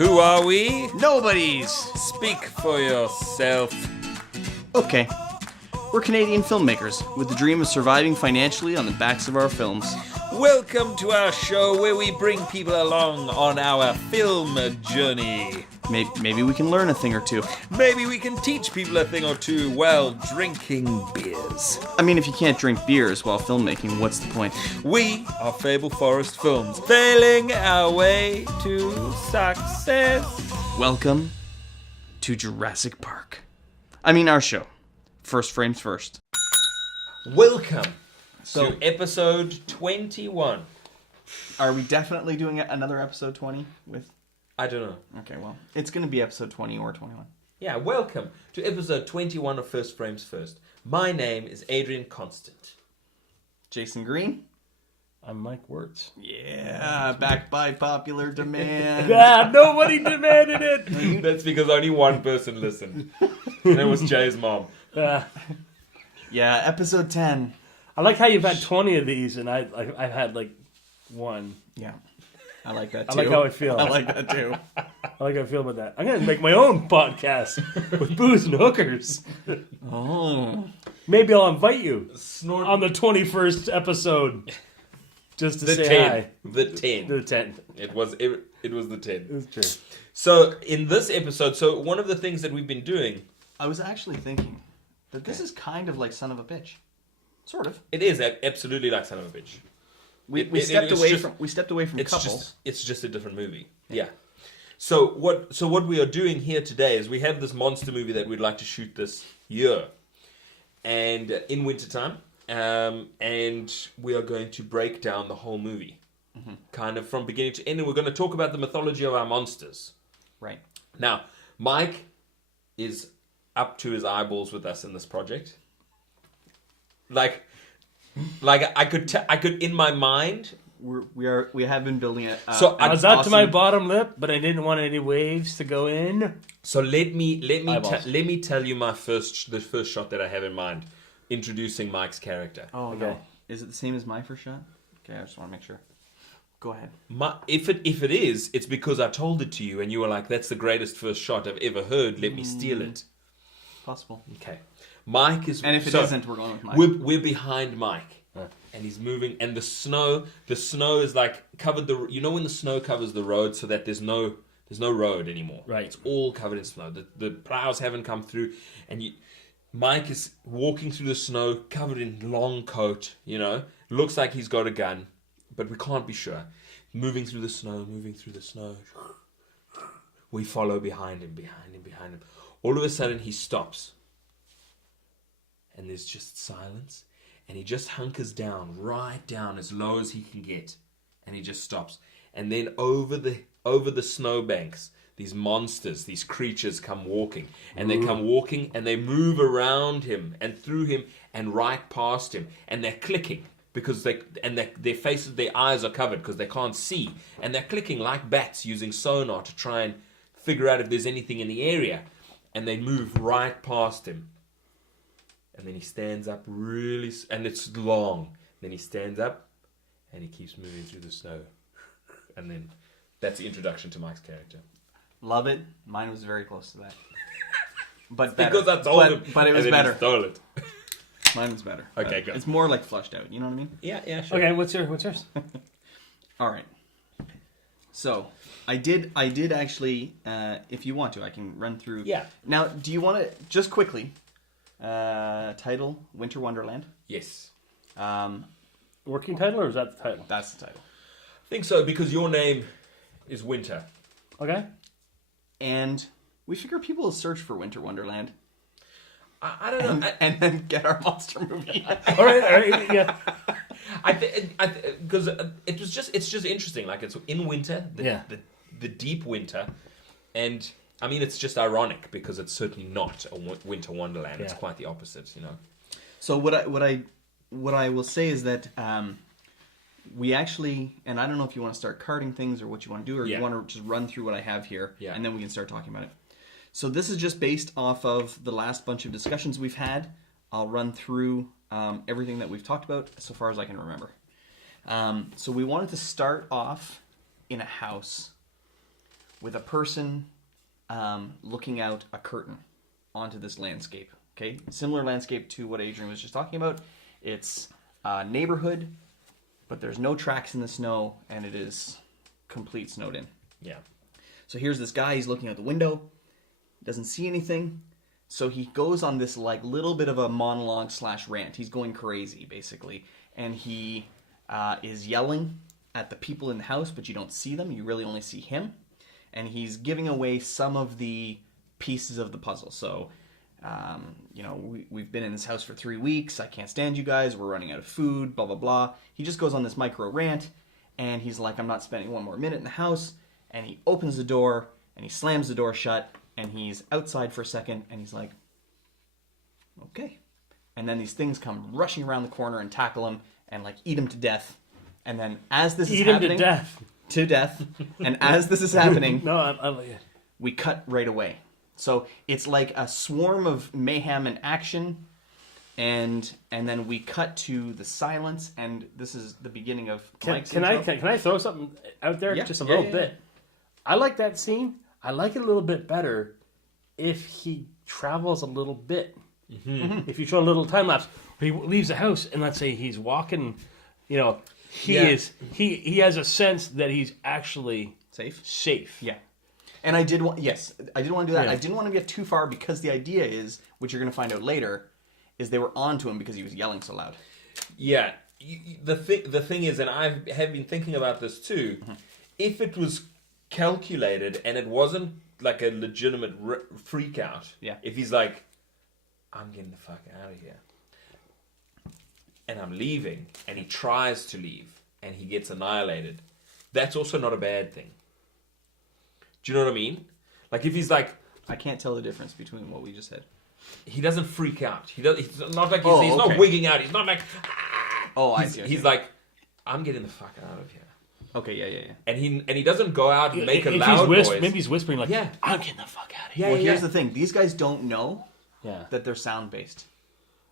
Who are we? Nobodies! Speak for yourself. Okay. We're Canadian filmmakers with the dream of surviving financially on the backs of our films. Welcome to our show where we bring people along on our film journey. Maybe we can learn a thing or two. Maybe we can teach people a thing or two while drinking beers. I mean, if you can't drink beers while filmmaking, what's the point? We are Fable Forest Films, failing our way to success. Welcome to Jurassic Park. I mean, our show. First frames first. Welcome to episode 21. Are we definitely doing another episode 20 with... I don't know. Okay, well, it's going to be episode 20 or 21. Yeah, welcome to episode 21 of First Frames First. My name is Adrian Constant. Jason Green. I'm Mike Wurtz. Yeah, backed by popular demand. Nobody demanded it. That's because only one person listened. And it was Jay's mom. Yeah, episode 10. I like how you've had 20 of these, and I've had like one. Yeah, I like that too. I like how I feel. I like that too. I like how I feel about that. I'm going to make my own podcast with booze and hookers. Oh. Maybe I'll invite you Snort. on the 21st episode just to The say 10. hi. The 10. The 10. It was the 10. It's true. So, in this episode, one of the things that we've been doing... I was actually thinking that this is kind of like Son of a Bitch. Sort of. It is absolutely like Son of a Bitch. We stepped away from it's couples. It's just a different movie. Yeah. So what we are doing here today is we have this monster movie that we'd like to shoot this year, and in wintertime, and we are going to break down the whole movie, kind of from beginning to end, and we're going to talk about the mythology of our monsters. Right. Now, Mike is up to his eyeballs with us in this project. Like I could in my mind. We have been building it. So I was out to my bottom lip, but I didn't want any waves to go in. So let me tell you the first shot that I have in mind, introducing Mike's character. Oh Okay. no! Is it the same as my first shot? Okay, I just want to make sure. Go ahead. If it is, it's because I told it to you and you were like, "That's the greatest first shot I've ever heard. Let me steal it." Possible. Okay. Mike is, And if it isn't, we're going with Mike. We're behind Mike, and he's moving, and the snow is like covered when the snow covers the road, so that there's no road anymore. Right. It's all covered in snow. The plows haven't come through, and Mike is walking through the snow, covered in long coat. Looks like he's got a gun, but we can't be sure. Moving through the snow. We follow behind him. All of a sudden, he stops. And there's just silence. And he just hunkers down, right down, as low as he can get. And he just stops. And then over the snowbanks, these monsters, these creatures come walking. And they come walking, and they move around him, and through him, and right past him. And they're clicking. Because their faces, their eyes are covered because they can't see. And they're clicking like bats using sonar to try and figure out if there's anything in the area. And they move right past him. And then he stands up and it's long. Then he stands up and he keeps moving through the snow. And then that's the introduction to Mike's character. Love it. Mine was very close to that. But better. Because I told him. But it was better. He stole it. Mine was better. Okay, good. It's more like flushed out. You know what I mean? Yeah, sure. Okay, what's yours? All right. So I did actually. If you want to, I can run through. Yeah. Now, do you want to just quickly title Winter Wonderland? Yes. Working title, or is that the title? That's the title. I think so, because your name is Winter. Okay. And we figure people will search for Winter Wonderland. I don't know. And then get our monster movie. All right, yeah. Because it's just interesting. Like, it's in winter, the deep winter, and I mean, it's just ironic because it's certainly not a Winter Wonderland. Yeah. It's quite the opposite, So what I will say is that we actually, and I don't know if you want to start carding things or what you want to do, or you want to just run through what I have here, and then we can start talking about it. So this is just based off of the last bunch of discussions we've had. I'll run through everything that we've talked about so far as I can remember. So we wanted to start off in a house with a person looking out a curtain onto this landscape. Okay, similar landscape to what Adrian was just talking about. It's a neighborhood, but there's no tracks in the snow, and it is complete snowed in. Yeah. So here's this guy. He's looking out the window, doesn't see anything. So he goes on this like little bit of a monologue / rant. He's going crazy, basically, and he is yelling at the people in the house, but you don't see them. You really only see him, and he's giving away some of the pieces of the puzzle. So, we've been in this house for 3 weeks. I can't stand you guys. We're running out of food. Blah blah blah. He just goes on this micro rant, and he's like, "I'm not spending one more minute in the house." And he opens the door and he slams the door shut. And he's outside for a second, and he's like, okay. And then these things come rushing around the corner and tackle him and, like, eat him to death. And then as this is happening... Eat him to death. To death. And as this is happening, No, I like it. we cut right away. So it's like a swarm of mayhem and action, and then we cut to the silence, and this is the beginning of Mike's Can intro. I throw something out there? Yeah, Just a yeah, little yeah, bit. I like that scene. I like it a little bit better if he travels a little bit. Mm-hmm. If you show a little time lapse, he leaves the house and let's say he's walking, he has a sense that he's actually safe. Yeah. And I did want to do that. Yeah. I didn't want to get too far because the idea is, which you're going to find out later, is they were onto him because he was yelling so loud. Yeah. The thing is, and I have been thinking about this too, if it was calculated and it wasn't like a legitimate freak out, if he's like, I'm getting the fuck out of here and I'm leaving, and he tries to leave and he gets annihilated, that's also not a bad thing. Do you know what I mean? Like if he's like, I can't tell the difference between what we just said. He doesn't freak out. He's not like he's not wigging out. He's not like, he's like, I'm getting the fuck out of here. Okay, yeah. And he doesn't go out and make a loud noise. Maybe he's whispering like, yeah, I'm getting the fuck out of here. Well, here's the thing. These guys don't know Yeah. that they're sound-based.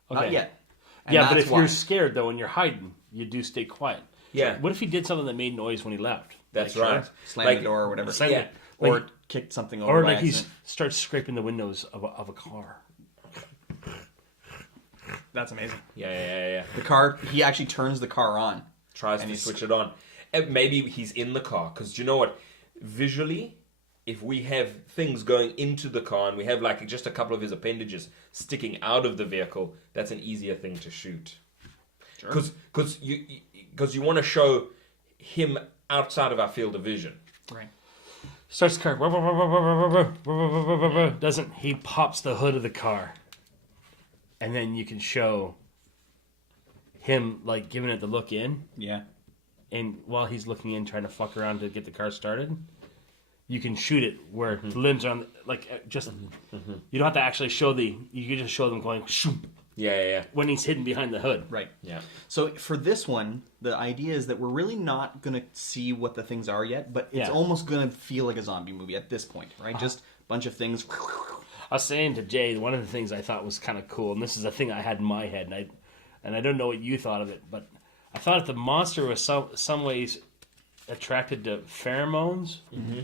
Okay. Not yet. And Yeah, but that's if why. you're scared, though, and you're hiding, you do stay quiet. Yeah. So what if he did something that made noise when he left? That's Like, right. Slam the door or whatever. Yeah. Or kicked something over Or by like he accident. starts scraping the windows of a car. That's amazing. Yeah. The car, he actually turns the car on. Tries to switch it on. And maybe he's in the car. Because do you know what? Visually, if we have things going into the car and we have like just a couple of his appendages sticking out of the vehicle, that's an easier thing to shoot. Because you want to show him outside of our field of vision. Right. Starts the car. Doesn't he pops the hood of the car. And then you can show him like giving it the look in. Yeah. And while he's looking in, trying to fuck around to get the car started, you can shoot it where the limbs are on, you don't have to actually show you can just show them going, shoop. Yeah. When he's hidden behind the hood. Right. Yeah. So for this one, the idea is that we're really not going to see what the things are yet, but it's almost going to feel like a zombie movie at this point, right? Just a bunch of things. I was saying to Jay, one of the things I thought was kind of cool, and this is a thing I had in my head, and I don't know what you thought of it, but I thought the monster was some ways attracted to pheromones. Mm-hmm.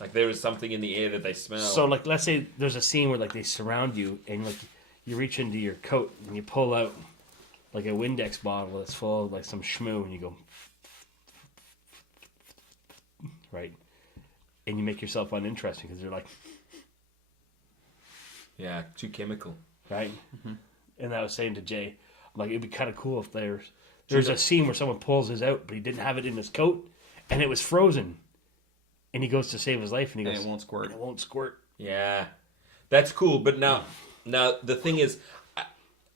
Like there is something in the air that they smell. So like, let's say there's a scene where like they surround you, and like you reach into your coat and you pull out like a Windex bottle that's full of like some schmoo, and you go right, and you make yourself uninteresting because they're like, yeah, too chemical, right? Mm-hmm. And I was saying to Jay, like it'd be kind of cool if there's a scene where someone pulls his out, but he didn't have it in his coat, and it was frozen, and he goes to save his life, and he goes, it won't squirt. It won't squirt. Yeah, that's cool. But now the thing is,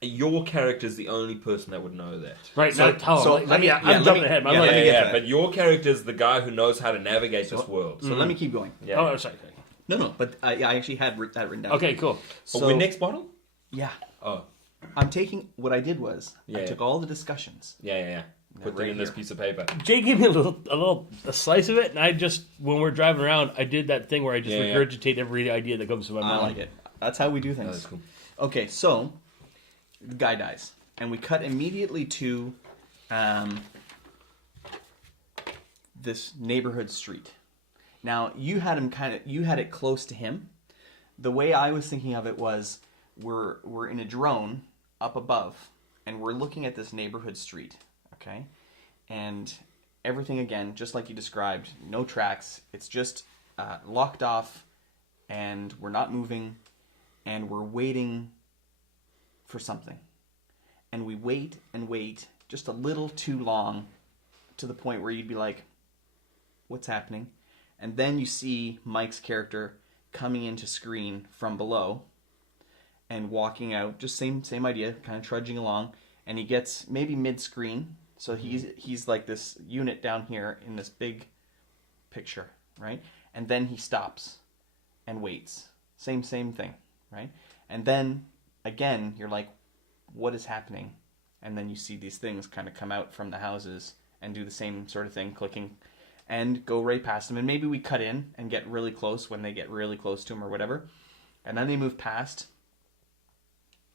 your character is the only person that would know that. Right. So, I'm jumping ahead. But your character is the guy who knows how to navigate this world. So let me keep going. Yeah. Oh, sorry. No, but I actually had that written down. Okay, cool. So, a Windex bottle? Yeah. Oh. I'm taking, what I did was, I Yeah. took all the discussions. Yeah. Put them in this piece of paper. Jay gave me a slice of it, and I just, when we're driving around, I did that thing where I just regurgitate every idea that comes to my mind. I like it. That's how we do things. That's cool. Okay, so the guy dies, and we cut immediately to this neighborhood street, Now, you had it close to him. The way I was thinking of it was we're in a drone up above, and we're looking at this neighborhood street, okay? And everything, again, just like you described, no tracks. It's just locked off, and we're not moving, and we're waiting for something. And we wait and wait just a little too long to the point where you'd be like, what's happening? And then you see Mike's character coming into screen from below and walking out, just same idea, kind of trudging along, and he gets maybe mid-screen, so he's like this unit down here in this big picture, right? And then he stops and waits. Same thing, right? And then, again, you're like, what is happening? And then you see these things kind of come out from the houses and do the same sort of thing, clicking, and go right past them. And maybe we cut in and get really close when they get really close to him or whatever. And then they move past.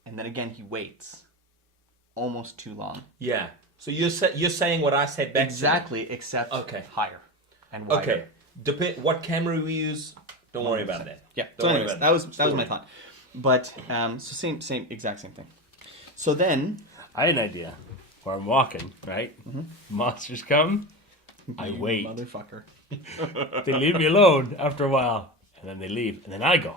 And then again, he waits. Almost too long. Yeah. So you're saying what I said back exactly, to me. Except okay. higher and wider. Okay. What camera we use, don't worry about that. Yeah. Don't so worry anyways, about that was my thought. But, so exact same thing. So then... I had an idea. Where I'm walking, right? Mm-hmm. Monsters come. I wait. Motherfucker. They leave me alone after a while. And then they leave. And then I go.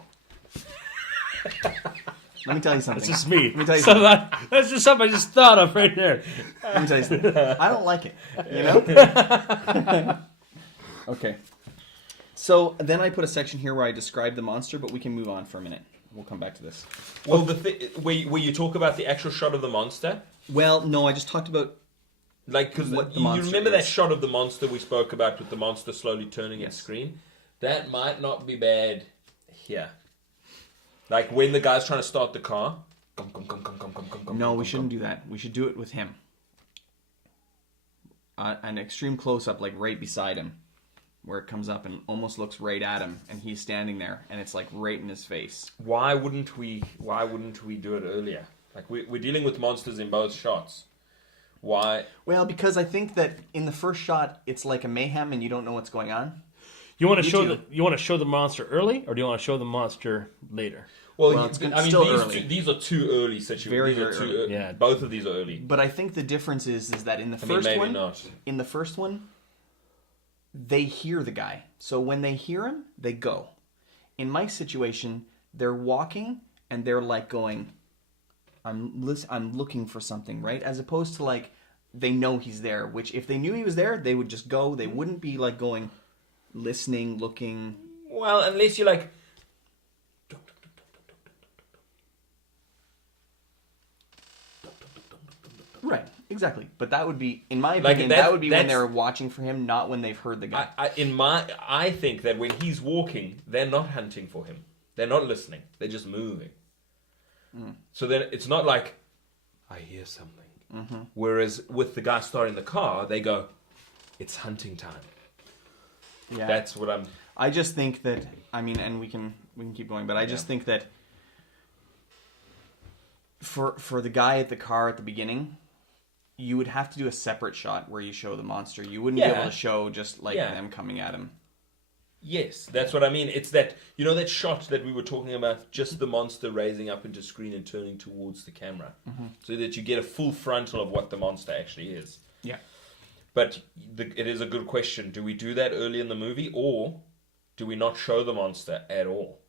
Let me tell you something. That's just me. Let me tell you something. That's just something I just thought of right there. Let me tell you something. I don't like it. You know? Okay. So then I put a section here where I describe the monster, but we can move on for a minute. We'll come back to this. Well, where you talk about the actual shot of the monster? Well, no, I just talked about... Like, because you remember that shot of the monster we spoke about with the monster slowly turning its screen? That might not be bad here. Like, when the guy's trying to start the car. No, we shouldn't do that. We should do it with him. An extreme close-up, like, right beside him. Where it comes up and almost looks right at him, and he's standing there, and it's like right in his face. Why wouldn't we do it earlier? Like we're dealing with monsters in both shots. Why? Well, because I think that in the first shot it's like a mayhem, and you don't know what's going on. You want to show the monster early, or do you want to show the monster later? Well, these are too early situations. Very early. Yeah, both of these are early. But I think the difference is that in the first one, they hear the guy. So when they hear him, they go. In Mike's situation, they're walking and they're like going, I'm looking for something, right? As opposed to like, they know he's there, which if they knew he was there, they would just go. They wouldn't be like going, listening, looking. Well, unless you're like... Right, exactly. But that would be, in my opinion, that would be when they're watching for him, not when they've heard the guy. I think that when he's walking, they're not hunting for him. They're not listening. They're just moving. Mm. So then it's not like, I hear something. Mm-hmm. Whereas with the guy starting the car, they go, it's hunting time. Yeah. That's what I'm... I just think that, I mean, and we can keep going, but I just think that for the guy at the car at the beginning... You would have to do a separate shot where you show the monster. You wouldn't be able to show just like them coming at him. Yes, that's what I mean. It's that, you know that shot that we were talking about, just the monster raising up into screen and turning towards the camera. Mm-hmm. So that you get a full frontal of what the monster actually is. Yeah. But it is a good question. Do we do that early in the movie, or do we not show the monster at all?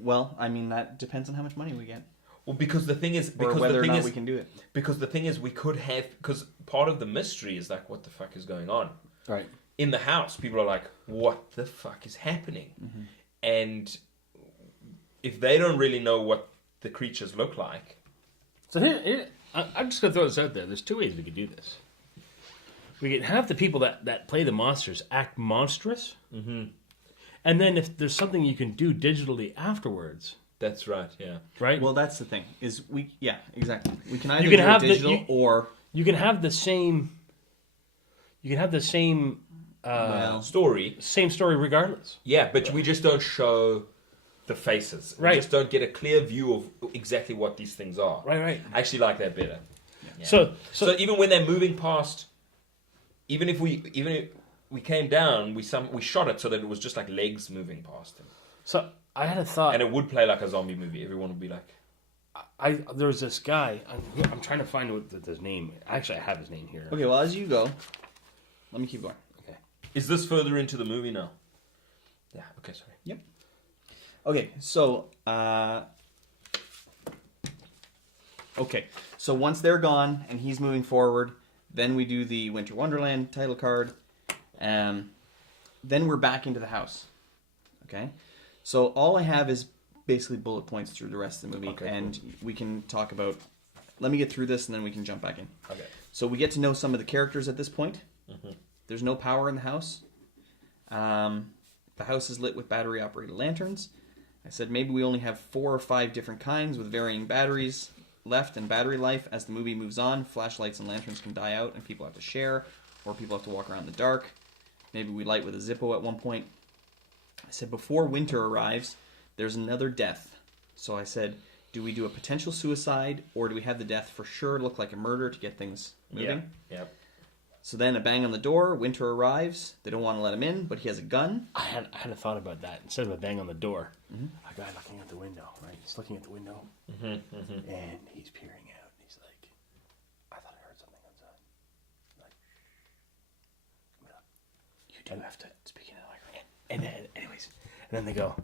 Well, I mean, that depends on how much money we get. Well, because the thing is... Or whether or not we can do it. Because the thing is, we could have... Because part of the mystery is like, what the fuck is going on? Right. In the house, people are like, what the fuck is happening? Mm-hmm. And if they don't really know what the creatures look like... So here I'm just going to throw this out there. There's two ways we could do this. We could have the people that play the monsters act monstrous. Mm-hmm. And then if there's something you can do digitally afterwards... That's right, yeah. Right? Well, that's the thing. Exactly. We can either do it digital or... You can have the same... story. Same story regardless. Yeah, but we just don't show the faces. Right. We just don't get a clear view of exactly what these things are. Right. I actually like that better. Yeah. So even when they're moving past... we came down, we shot it so that it was just like legs moving past him. So I had a thought, and it would play like a zombie movie. Everyone would be like, there was this guy. I'm trying to find his name. Actually, I have his name here. Okay, well, as you go, let me keep going. Okay. Is this further into the movie now? Yeah. Okay. Sorry. Yep. Okay, so once they're gone and he's moving forward, then we do the Winter Wonderland title card. Then we're back into the house. Okay, so all I have is basically bullet points through the rest of the movie, and we can talk about. Let me get through this, and then we can jump back in. Okay. So we get to know some of the characters at this point. Mm-hmm. There's no power in the house. The house is lit with battery-operated lanterns. I said maybe we only have 4 or 5 different kinds with varying batteries left and battery life. As the movie moves on, flashlights and lanterns can die out and people have to share, or people have to walk around in the dark. Maybe we light with a Zippo at one point. I said before winter arrives, there's another death. So I said, do we do a potential suicide, or do we have the death for sure look like a murder to get things moving? Yeah. So then a bang on the door, winter arrives. They don't want to let him in, but he has a gun. I had a thought about that. Instead of a bang on the door, a guy looking at the window, right? He's looking at the window, and he's peering out. And he's like, I thought I heard something outside. Like, you do have to speak into the microphone. And then they go,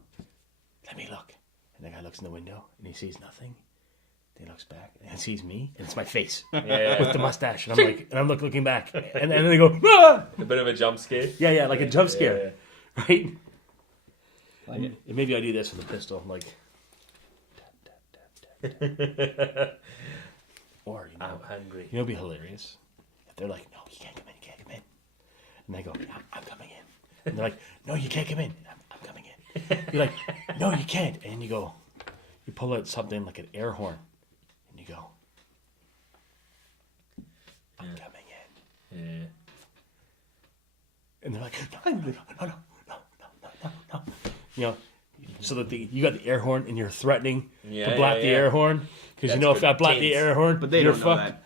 let me look. And the guy looks in the window, and he sees nothing. He looks back and sees me, and it's my face with the mustache, and I'm like, looking back, and then they go, ah! A bit of a jump scare. Yeah, like a jump scare, right? Like it. And maybe I do this with a pistol, like, or I'm hungry. It'd be hilarious if they're like, no, you can't come in, and I go, I'm coming in, and they're like, no, you can't come in, I'm coming in. You're like, no, you can't, and you go, you pull out something like an air horn. And you go, I'm coming in. Yeah. And they're like, no. You know, so that you got the air horn and you're threatening to blot the air horn. Because you know if I blot the air horn, but they don't know that.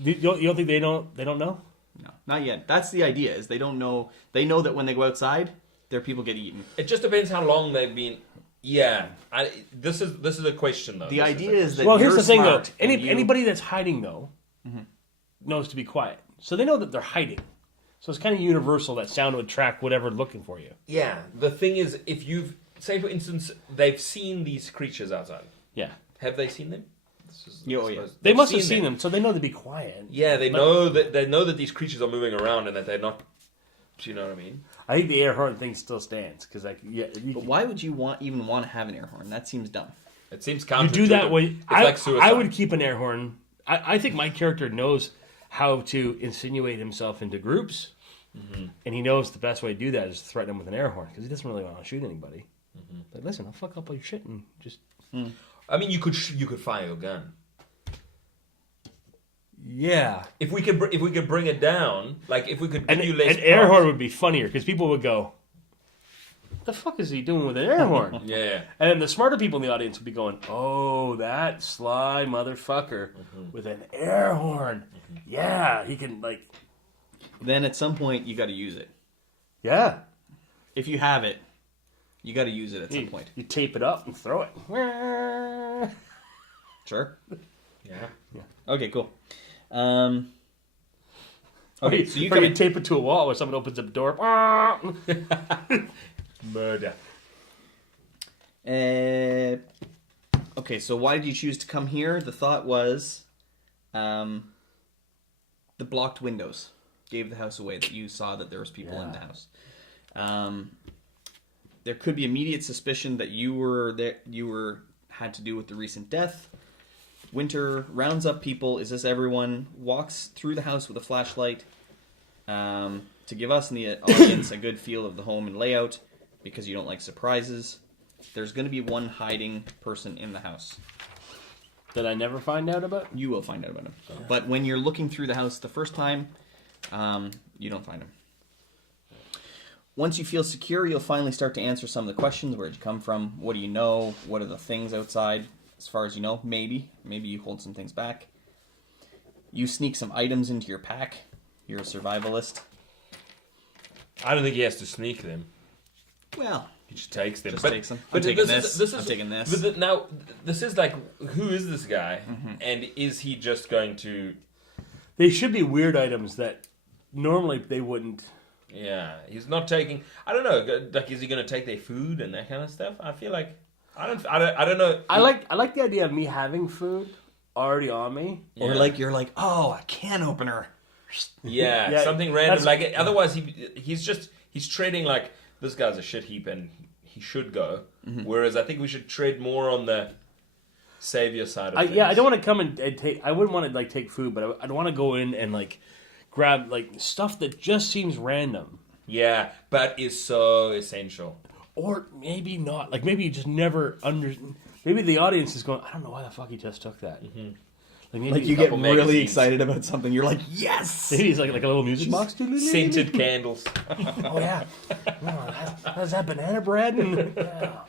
You don't think they don't know? No, not yet. That's the idea, is they don't know. They know that when they go outside, their people get eaten. It just depends how long they've been... Yeah, this is a question though. The idea is that here's the thing though. Anybody that's hiding though knows to be quiet, so they know that they're hiding. So it's kind of universal that sound would track whatever looking for you. Yeah, the thing is, if you've say for instance they've seen these creatures outside. Yeah, have they seen them? They must have seen them, so they know to be quiet. Yeah, they know that these creatures are moving around and that they're not. Do you know what I mean? I think the air horn thing still stands because, like, but why would you even want to have an air horn? That seems dumb. It seems counterintuitive. You do that way. It's like suicide. I would keep an air horn. I think my character knows how to insinuate himself into groups, and he knows the best way to do that is to threaten him with an air horn because he doesn't really want to shoot anybody. Like, listen, I'll fuck up all your shit and just. I mean, you could fire your gun. Yeah. If we could bring it down, like if we could give you less. An air horn would be funnier because people would go, "What the fuck is he doing with an air horn?" Yeah. And then the smarter people in the audience would be going, "Oh, that sly motherfucker with an air horn. Yeah, he can like." Then at some point you got to use it. Yeah. If you have it, you got to use it at some point. You tape it up and throw it. Sure. Yeah. Okay, cool. Okay, so you tape it to a wall where someone opens up the door. Murder. Okay, so why did you choose to come here? The thought was the blocked windows gave the house away, that you saw that there was people in the house. There could be immediate suspicion that you had to do with the recent death. Winter rounds up people. Is this everyone? Walks through the house with a flashlight to give us and the audience a good feel of the home and layout, because you don't like surprises. There's going to be one hiding person in the house. That I never find out about? You will find out about him. Yeah. But when you're looking through the house the first time, you don't find him. Once you feel secure, you'll finally start to answer some of the questions. Where'd you come from? What do you know? What are the things outside? As far as you know, maybe you hold some things back. You sneak some items into your pack. You're a survivalist. I don't think he has to sneak them. Well, he just takes them. Takes them. I'm taking this. I'm taking this. But now, this is like, who is this guy? And is he just going to... They should be weird items that normally they wouldn't. Yeah, he's not taking... I don't know. Like, is he going to take their food and that kind of stuff? I feel like... I don't know. I like the idea of me having food already on me. Yeah. Or like, you're like, oh, a can opener. Yeah, something random. Like, otherwise, he's trading like, this guy's a shit heap and he should go. Whereas I think we should trade more on the savior side of things. Yeah, I don't want to come and take... I wouldn't want to, like, take food, but I'd want to go in and, like, grab, like, stuff that just seems random. Yeah, but is so essential. Or maybe not. Like, maybe you just never maybe the audience is going, I don't know why the fuck he just took that. Like, maybe you get really excited about something. You're like, yes! Maybe it's like a little music box. Scented candles. Oh, yeah. Is that banana bread? Yeah.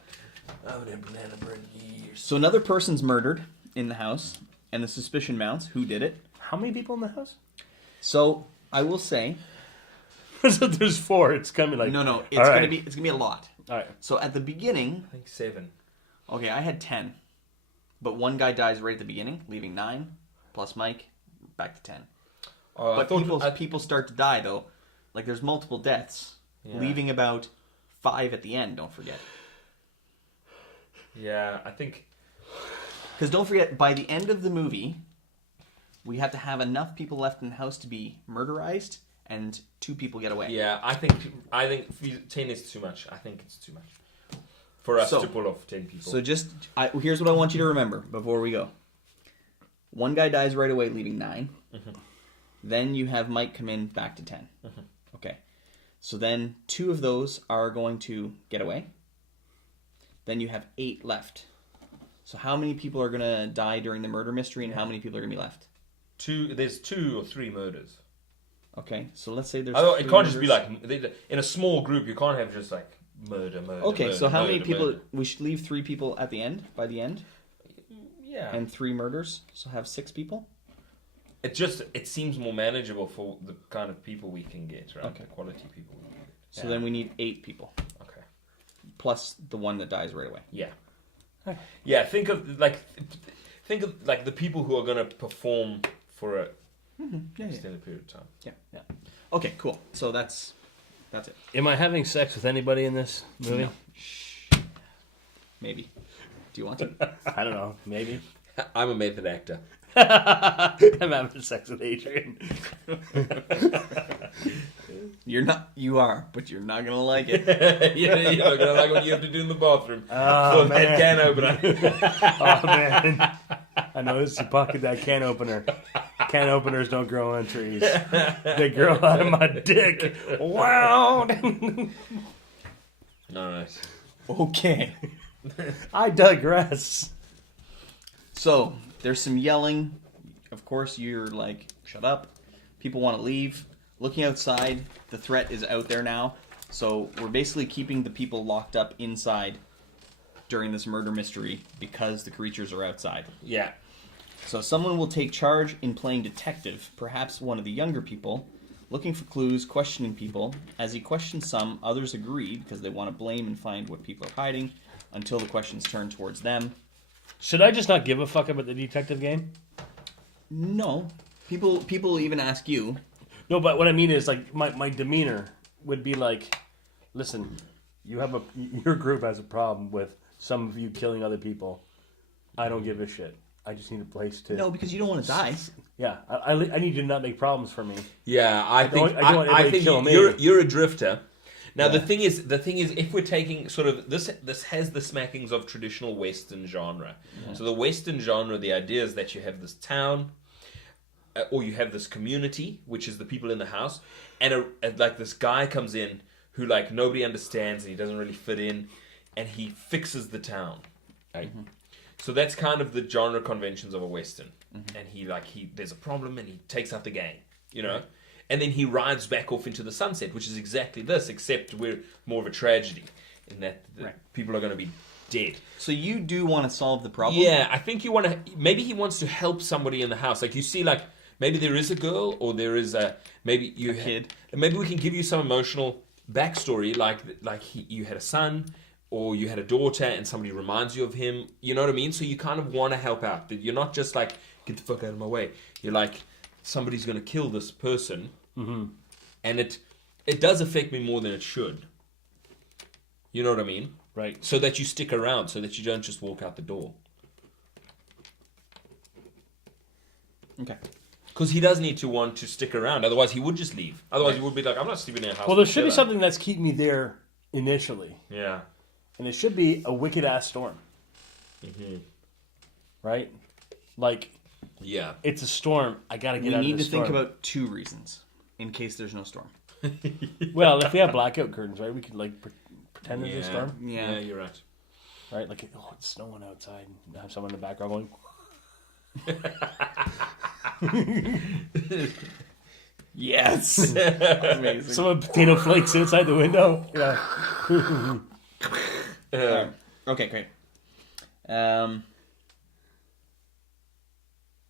I haven't had banana bread in years. So another person's murdered in the house, and the suspicion mounts. Who did it? How many people in the house? So, I will say... So there's 4. It's coming like... No. It's gonna be a lot. All right. So at the beginning... I think 7. Okay, I had 10. But one guy dies right at the beginning, leaving 9. Plus Mike, back to 10. But people start to die, though. Like, there's multiple deaths. Yeah. Leaving about 5 at the end, don't forget. Yeah, I think... Because don't forget, by the end of the movie, we have to have enough people left in the house to be murderized, and 2 people get away. Yeah, I think 10 is too much. I think it's too much for us to pull off 10 people. So here's what I want you to remember before we go. One guy dies right away, leaving 9. Then you have Mike come in back to 10. Okay. So then 2 of those are going to get away. Then you have 8 left. So how many people are going to die during the murder mystery, and how many people are going to be left? 2. There's 2 or 3 murders. Okay, so let's say there's... It can't just be like... In a small group, you can't have just like murder. Okay, so how many people... We should leave 3 people at the end, by the end? Yeah. And 3 murders, so have 6 people? It seems more manageable for the kind of people we can get, right? Okay. The quality people we can get. So then we need 8 people. Okay. Plus the one that dies right away. Yeah. Yeah, think of the people who are going to perform for a extended period of time. Yeah. Okay, cool. So that's it. Am I having sex with anybody in this movie? No. Shh. Maybe. Do you want to? I don't know. Maybe. I'm a method actor. I'm having sex with Adrian. You are, but you're not gonna like it. You're not gonna like what you have to do in the bathroom. Oh, man. That can opener. Oh man, I noticed you pocket that can opener. Can openers don't grow on trees. They grow out of my dick. Wow. Nice. Okay. I digress. So, there's some yelling. Of course, you're like, shut up. People want to leave. Looking outside, the threat is out there now. So, we're basically keeping the people locked up inside during this murder mystery because the creatures are outside. Yeah. So, someone will take charge in playing detective, perhaps one of the younger people, looking for clues, questioning people. As he questions some, others agree because they want to blame and find what people are hiding until the questions turn towards them. Should I just not give a fuck about the detective game? No. People even ask you. No, but what I mean is, like, my demeanor would be like, listen, your group has a problem with some of you killing other people. I don't give a shit. I just need a place to... No, because you don't want to die. Yeah, I need you to not make problems for me. Yeah, I think you're a drifter. Now the thing is, if we're taking sort of this has the smackings of traditional Western genre. Yeah. So the Western genre, the idea is that you have this town, or you have this community, which is the people in the house, and like this guy comes in who like nobody understands and he doesn't really fit in, and he fixes the town. Right? Mm-hmm. So that's kind of the genre conventions of a Western, and he there's a problem and he takes out the gang, you know. Right. And then he rides back off into the sunset, which is exactly this, except we're more of a tragedy in that people are going to be dead. So you do want to solve the problem? Yeah, I think you want to... Maybe he wants to help somebody in the house. Like, you see, like, maybe there is a girl, or there is a... Maybe you... A kid. Maybe we can give you some emotional backstory, you had a son or you had a daughter and somebody reminds you of him. You know what I mean? So you kind of want to help out. You're not just like, get the fuck out of my way. You're like, somebody's going to kill this person. Mm-hmm. And it does affect me more than it should. You know what I mean? Right. So that you stick around, so that you don't just walk out the door. Okay. Because he does need to want to stick around. Otherwise, he would just leave. Otherwise, he would be like, I'm not sleeping in a house. Well, there should be something that's keeping me there initially. Yeah. And it should be a wicked-ass storm. Mm-hmm. Right? Like, yeah, it's a storm. I got to get out of the storm. We need to think about 2 reasons in case there's no storm. Well, if we have blackout curtains, right, we could, like, pretend there's a storm. Yeah, you're right. Right? Like, oh, it's snowing outside. And have someone in the background going... Yes. Amazing. Some potato flakes inside the window. Yeah. Okay, great.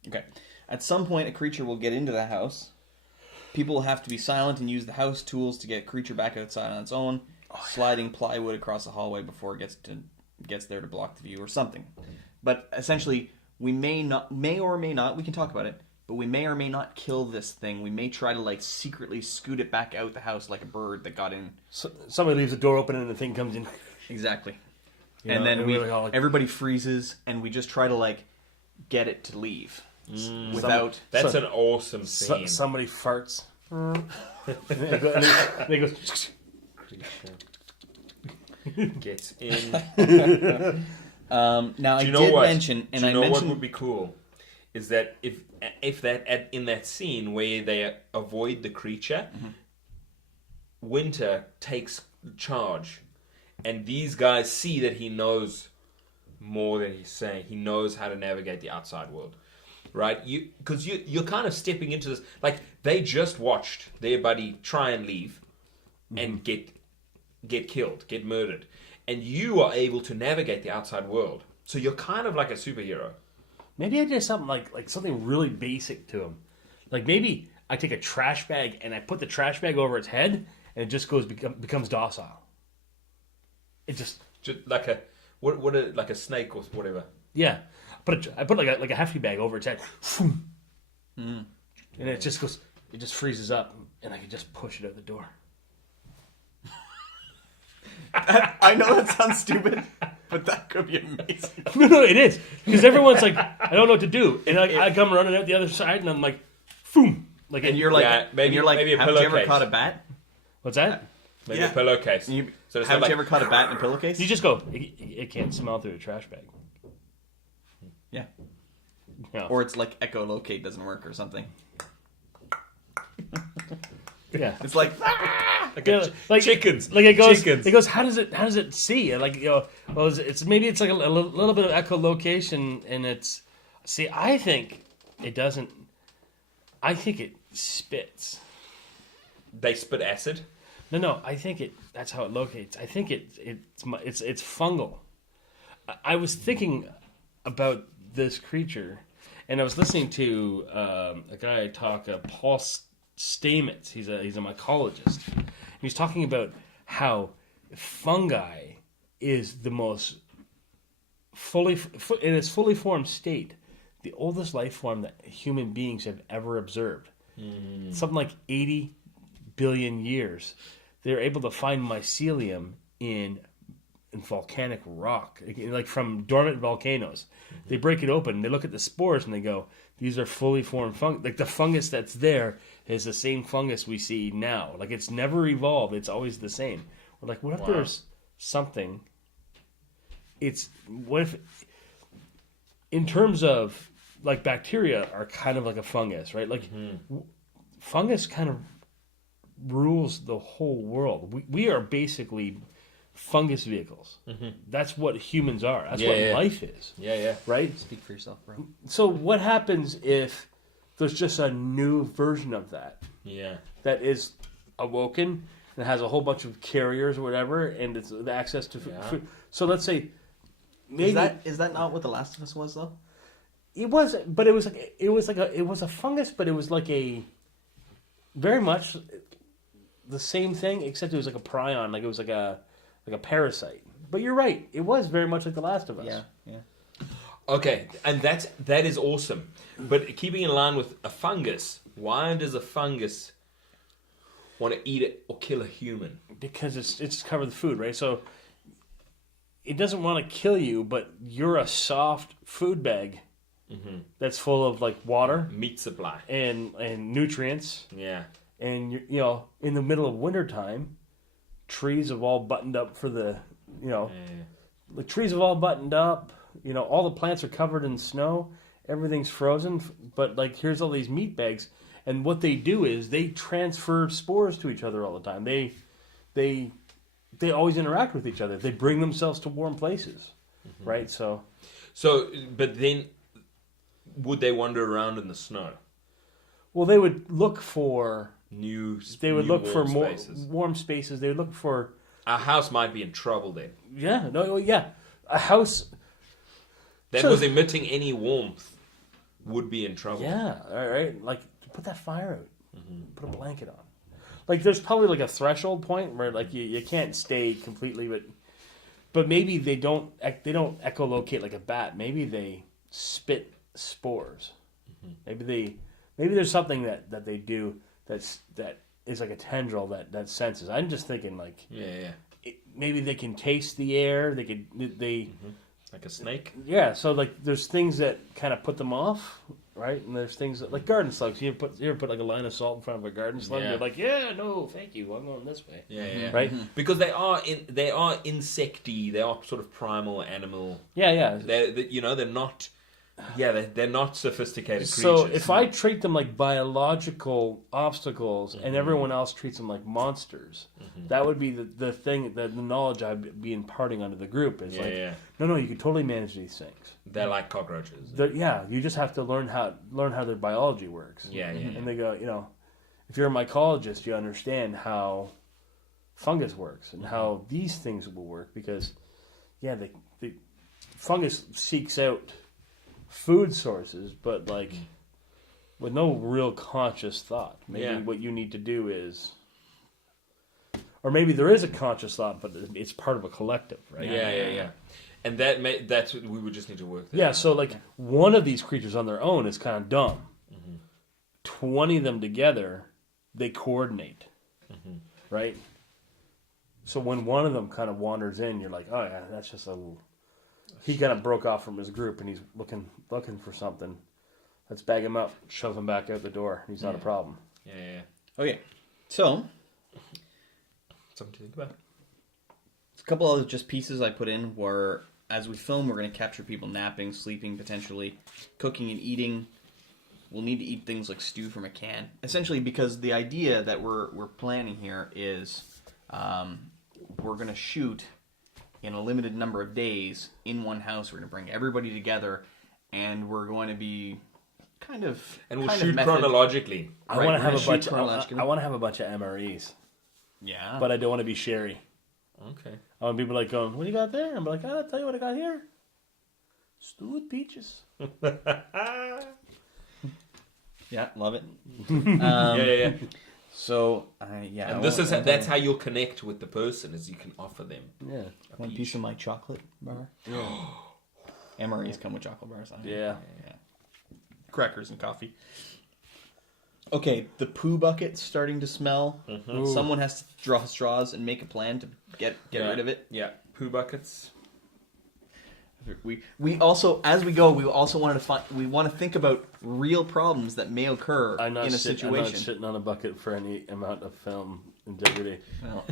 Okay. At some point, a creature will get into the house. People will have to be silent and use the house tools to get a creature back outside on its own, sliding plywood across the hallway before it gets there to block the view or something. But essentially, we may or may not, we can talk about it, but we may or may not kill this thing. We may try to, like, secretly scoot it back out the house like a bird that got in. So, somebody leaves the door open and the thing comes in. Exactly. You and know, then everybody freezes, and we just try to, like, get it to leave. Without... That's an awesome scene. Somebody farts. and they go... Gets in. Now, I did mention... And I mentioned what would be cool? Is that if that in that scene where they avoid the creature, Winter takes charge, and these guys see that he knows more than he's saying. He knows how to navigate the outside world, right? Because you're kind of stepping into this. Like, they just watched their buddy try and leave and get killed, get murdered, and you are able to navigate the outside world. So you're kind of like a superhero. Maybe I did something like something really basic to him. Like, maybe I take a trash bag and I put the trash bag over its head, and it just becomes docile. It just like a like a snake or whatever. Yeah, I put like a hefty bag over its head, and it just goes. It just freezes up, and I can just push it out the door. I know that sounds stupid, but that could be amazing. No, it is. Because everyone's like, I don't know what to do. And I come running out the other side, and I'm like, boom. Like, and you're like, maybe a haven't you ever caught a bat? What's that? Maybe a pillowcase. Haven't you ever caught a bat in a pillowcase? You just go, it can't smell through a trash bag. Yeah. Yeah. Or it's like echolocate doesn't work or something. Yeah. It's like... like chickens. Like, it goes. Chickens. It goes. How does it see? And like, well, it's like a little bit of echolocation, and it's. See, I think it doesn't. I think it spits. They spit acid. No. I think that's how it locates. I think it's fungal. I was thinking about this creature, and I was listening to a guy talk, Paul Stamets. He's a mycologist. He's talking about how fungi is the most in its fully formed state, the oldest life form that human beings have ever observed. Something like 80 billion years. They're able to find mycelium in volcanic rock, like from dormant volcanoes. They break it open, they look at the spores, and they go, these are fully formed fungus. Like, the fungus that's there is the same fungus we see now. Like, it's never evolved. It's always the same. We're like, what if there's something? What if, in terms of, like, bacteria are kind of like a fungus, right? Like, fungus kind of rules the whole world. We are basically fungus vehicles. That's what humans are. That's what life is. Yeah. Right? Speak for yourself, bro. So what happens if there's just a new version of that? Yeah. That is awoken and has a whole bunch of carriers or whatever, and it's the access to food. So let's say maybe is that not what The Last of Us was, though? It was, but it was a fungus, but it was like a very much the same thing, except it was like a prion, like it was like a parasite. But you're right, it was very much like The Last of Us. Yeah. Okay, and that is awesome. But keeping in line with a fungus, why does a fungus want to eat it or kill a human? Because it's covered with food, right? So it doesn't want to kill you, but you're a soft food bag that's full of like water, meat supply, and nutrients. Yeah. And you know, in the middle of wintertime, trees have all buttoned up for the the trees have all buttoned up. You know, all the plants are covered in snow. Everything's frozen. But like, here's all these meat bags, and what they do is they transfer spores to each other all the time. They always interact with each other. They bring themselves to warm places, right? So, but then would they wander around in the snow? Well, they would look for more warm spaces. They would look for a house might be in trouble then. A house that was emitting any warmth would be in trouble. Yeah, all right. Like, put that fire out. Put a blanket on. Like, there's probably like a threshold point where like you can't stay completely, but maybe they don't echolocate like a bat. Maybe they spit spores. Maybe there's something that they do that is like a tendril that senses. I'm just thinking like maybe they can taste the air. They like a snake. Yeah. So like there's things that kind of put them off, right? And there's things that, like garden slugs. You ever put like a line of salt in front of a garden slug? Yeah. You're like, yeah, no, thank you. I'm going this way. Yeah. Right. Because they are insecty. They are sort of primal animal. Yeah. They're not. Yeah, they're not sophisticated creatures. So if I treat them like biological obstacles and everyone else treats them like monsters, that would be the thing, the knowledge I'd be imparting onto the group is no, you can totally manage these things. They're like cockroaches. You just have to learn how their biology works. Yeah. And they go, if you're a mycologist, you understand how fungus works and how these things will work because, the fungus seeks out food sources, but like with no real conscious thought. Maybe what you need to do is, or maybe there is a conscious thought, but it's part of a collective, right? Yeah. And that's what we would just need to work. So like one of these creatures on their own is kind of dumb. 20 of them together, they coordinate, right? So when one of them kind of wanders in, you're like, oh yeah, that's just a little. He kind of broke off from his group, and he's looking for something. Let's bag him up, shove him back out the door. He's not a problem. Yeah. Okay, so something to think about. A couple other just pieces I put in where, as we film, we're going to capture people napping, sleeping, potentially cooking and eating. We'll need to eat things like stew from a can, essentially because the idea that we're planning here is we're going to shoot in a limited number of days in one house. We're going to bring everybody together, and we're going to be we'll shoot chronologically. I want to have a bunch of MREs. Yeah, but I don't want to be Sherry. Okay. I want people like going, "What do you got there?" I'm like, "I'll tell you what I got here: stew with peaches." Yeah, love it. Yeah. So, and that's how you'll connect with the person, is you can offer them one piece of my chocolate bar. MREs come with chocolate bars. Yeah. Crackers and coffee. Okay, the poo bucket's starting to smell. Someone has to draw straws and make a plan to get rid of it. Yeah, poo buckets. We also, as we go, we also want to think about real problems that may occur in a situation. I'm not shitting on a bucket for any amount of film integrity. No.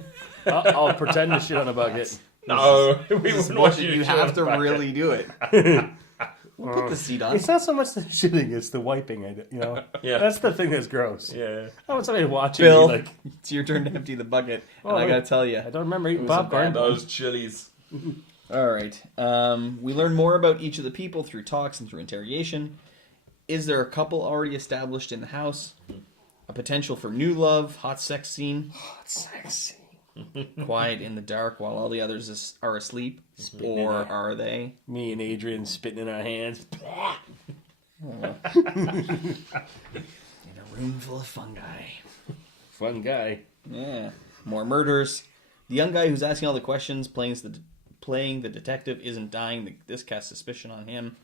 I'll pretend to shit on a bucket. No, we wouldn't want you to You have to really do it. We'll put the seat on. It's not so much the shitting; it's the wiping. That's the thing that's gross. Yeah, I want somebody watching. Bill, me like, it's your turn to empty the bucket, and I gotta tell you, I don't remember eating popcorn. Those chilies. All right. We learn more about each of the people through talks and through interrogation. Is there a couple already established in the house? A potential for new love, hot sex scene. Quiet in the dark while all the others are asleep. Or are they? Me and Adrian spitting in our hands. In a room full of fungi. Fun guy. Yeah. More murders. The young guy who's asking all the questions, playing the detective, isn't dying. This casts suspicion on him.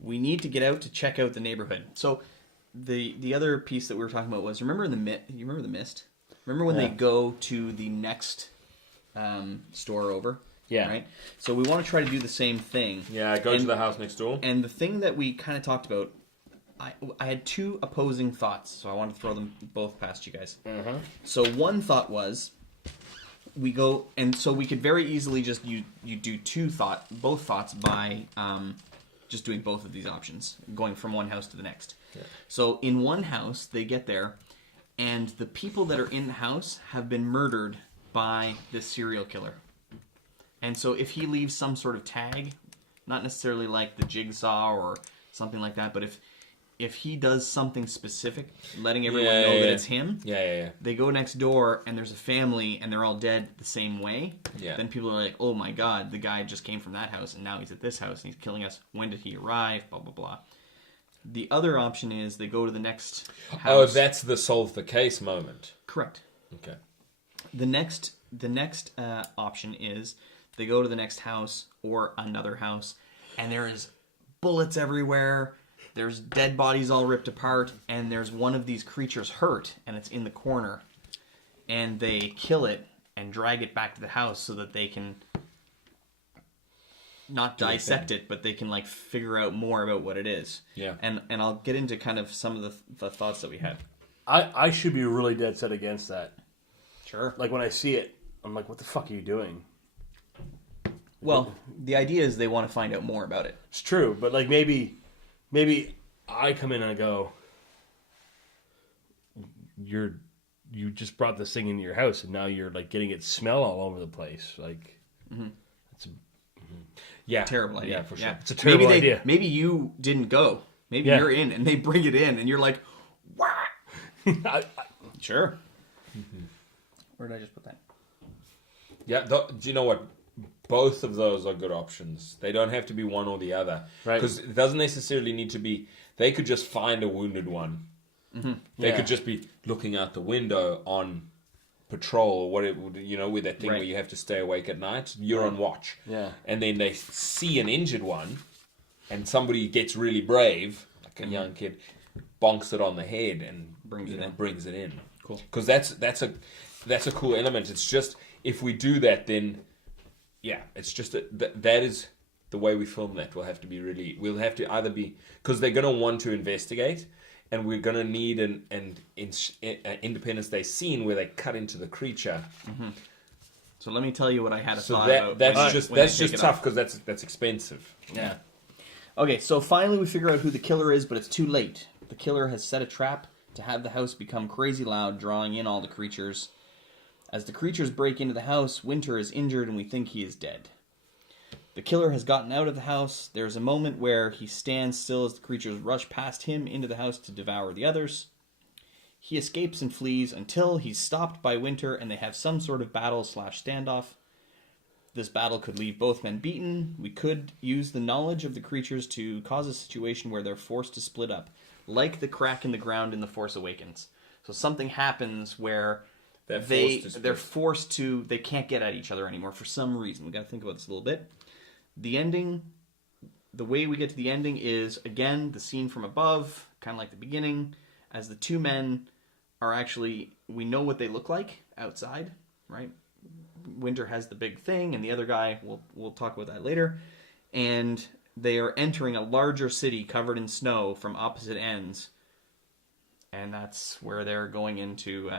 We need to get out to check out the neighborhood. So the other piece that we were talking about was, remember you remember the mist? Remember when they go to the next store over? Yeah. Right? So we want to try to do the same thing. Yeah, go to the house next door. And the thing that we kind of talked about, I had two opposing thoughts, so I want to throw them both past you guys. Uh-huh. So one thought was, we go, and so we could very easily just you do both thoughts by just doing both of these options, going from one house to the next. Yeah. So in one house, they get there, and the people that are in the house have been murdered by this serial killer. And so if he leaves some sort of tag, not necessarily like the jigsaw or something like that, but if he does something specific, letting everyone know that it's him, they go next door and there's a family and they're all dead the same way, then people are like, oh my god, the guy just came from that house and now he's at this house and he's killing us. When did he arrive? Blah, blah, blah. The other option is they go to the next house. Oh, that's the solve the case moment. Correct. Okay. The next option is they go to the next house or another house and there is bullets everywhere. There's dead bodies all ripped apart, and there's one of these creatures hurt, and it's in the corner. And they kill it and drag it back to the house so that they can not dissect it, but they can like figure out more about what it is. Yeah. And I'll get into kind of some of the thoughts that we had. I should be really dead set against that. Sure. Like when I see it, I'm like, what the fuck are you doing? Well, the idea is they want to find out more about it. It's true, but like maybe I come in and I go, you just brought this thing into your house and now you're like getting it smell all over the place. Like, Terrible idea. Yeah, for sure. Yeah. It's a terrible idea. Maybe you didn't go. Maybe you're in and they bring it in and you're like, wah! Sure. Where did I just put that? Yeah, do you know what? Both of those are good options. They don't have to be one or the other. Right. Because it doesn't necessarily need to be... They could just find a wounded one. Mm-hmm. They could just be looking out the window on patrol or whatever, with that thing where you have to stay awake at night. You're on watch. Yeah. And then they see an injured one and somebody gets really brave, like a young kid, bonks it on the head and brings it in. Cool. Because that's a cool element. It's just, if we do that, then... Yeah, it's just that is the way we film that. We'll have to either be, because they're going to want to investigate, and we're going to need an Independence Day scene where they cut into the creature. Mm-hmm. So let me tell you what I had a thought about. That's just tough because that's expensive. Yeah. Okay, so finally we figure out who the killer is, but it's too late. The killer has set a trap to have the house become crazy loud, drawing in all the creatures. As the creatures break into the house, Winter is injured and we think he is dead. The killer has gotten out of the house. There's a moment where he stands still as the creatures rush past him into the house to devour the others. He escapes and flees until he's stopped by Winter and they have some sort of battle/standoff. This battle could leave both men beaten. We could use the knowledge of the creatures to cause a situation where they're forced to split up, like the crack in the ground in The Force Awakens. So something happens where... They're forced to, they can't get at each other anymore for some reason. We got to think about this a little bit. The ending, the way we get to the ending is, again, the scene from above, kind of like the beginning, as the two men are actually, we know what they look like outside, right? Winter has the big thing, and the other guy, we'll talk about that later. And they are entering a larger city covered in snow from opposite ends. And that's where they're going into...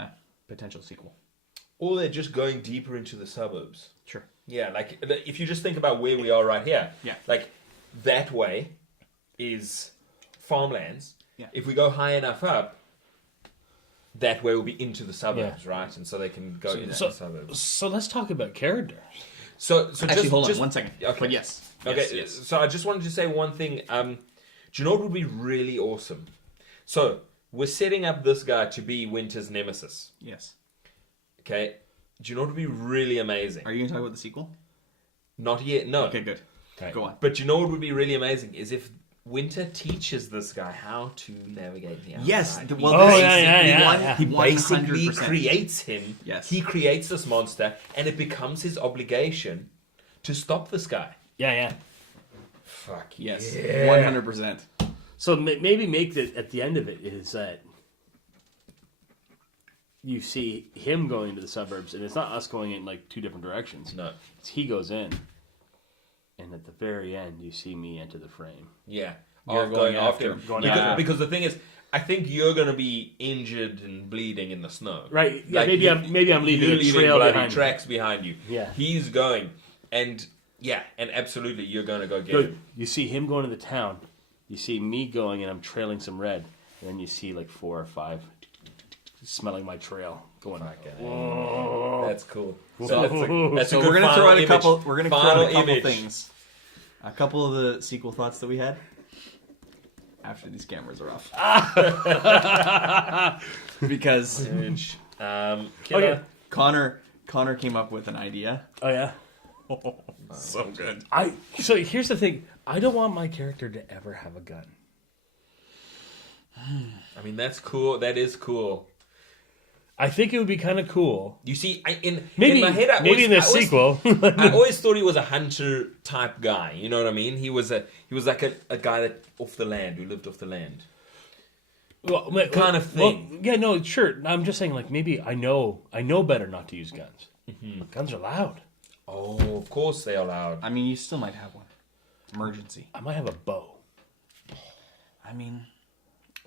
potential sequel. Or they're just going deeper into the suburbs. Sure. Yeah, like, if you just think about where we are right here. Yeah. Like, that way is farmlands. Yeah. If we go high enough up, that way will be into the suburbs, right? And so they can go into the suburbs. So let's talk about characters. So actually, hold on 1 second. Okay. But yes. Okay, yes. So I just wanted to say one thing. Do you know what would be really awesome? So... We're setting up this guy to be Winter's nemesis. Yes. Okay. Do you know what would be really amazing? Are you going to talk about the sequel? Not yet, no. Okay, good. Okay. Go on. But you know what would be really amazing is if Winter teaches this guy how to navigate the outside. Yes. He basically 100%. creates him. Yes. He creates this monster, and it becomes his obligation to stop this guy. Yeah. Fuck Yes. yeah. 100%. So maybe make the at the end of it is that you see him going to the suburbs, and it's not us going in like two different directions. No. It's he goes in, and at the very end, you see me enter the frame. Yeah. You're going after him. him. Because the thing is, I think you're going to be injured and bleeding in the snow. Right. Yeah. Like, maybe I'm leaving you're a trail bloody behind tracks behind you. Yeah. He's going, and absolutely, you're going to go get him. You see him going to the town. You see me going, and I'm trailing some red. And then you see like 4 or 5 smelling my trail going. That's cool. That's So we're gonna throw out a couple. We're gonna throw out a couple things. A couple of the sequel thoughts that we had after these cameras are off. Because Okay. Connor came up with an idea. Oh yeah. So good. So here's the thing. I don't want my character to ever have a gun. I mean, that's cool. That is cool. I think it would be kind of cool. You see, Maybe in my head, in the sequel. I always thought he was a hunter type guy. You know what I mean? He was like a guy that who lived off the land. Kind of thing. Well, yeah, no, sure. I'm just saying, like, maybe I know better not to use guns. Mm-hmm. Guns are loud. Oh, of course they are loud. I mean, you still might have one. Emergency. I might have a bow. I mean,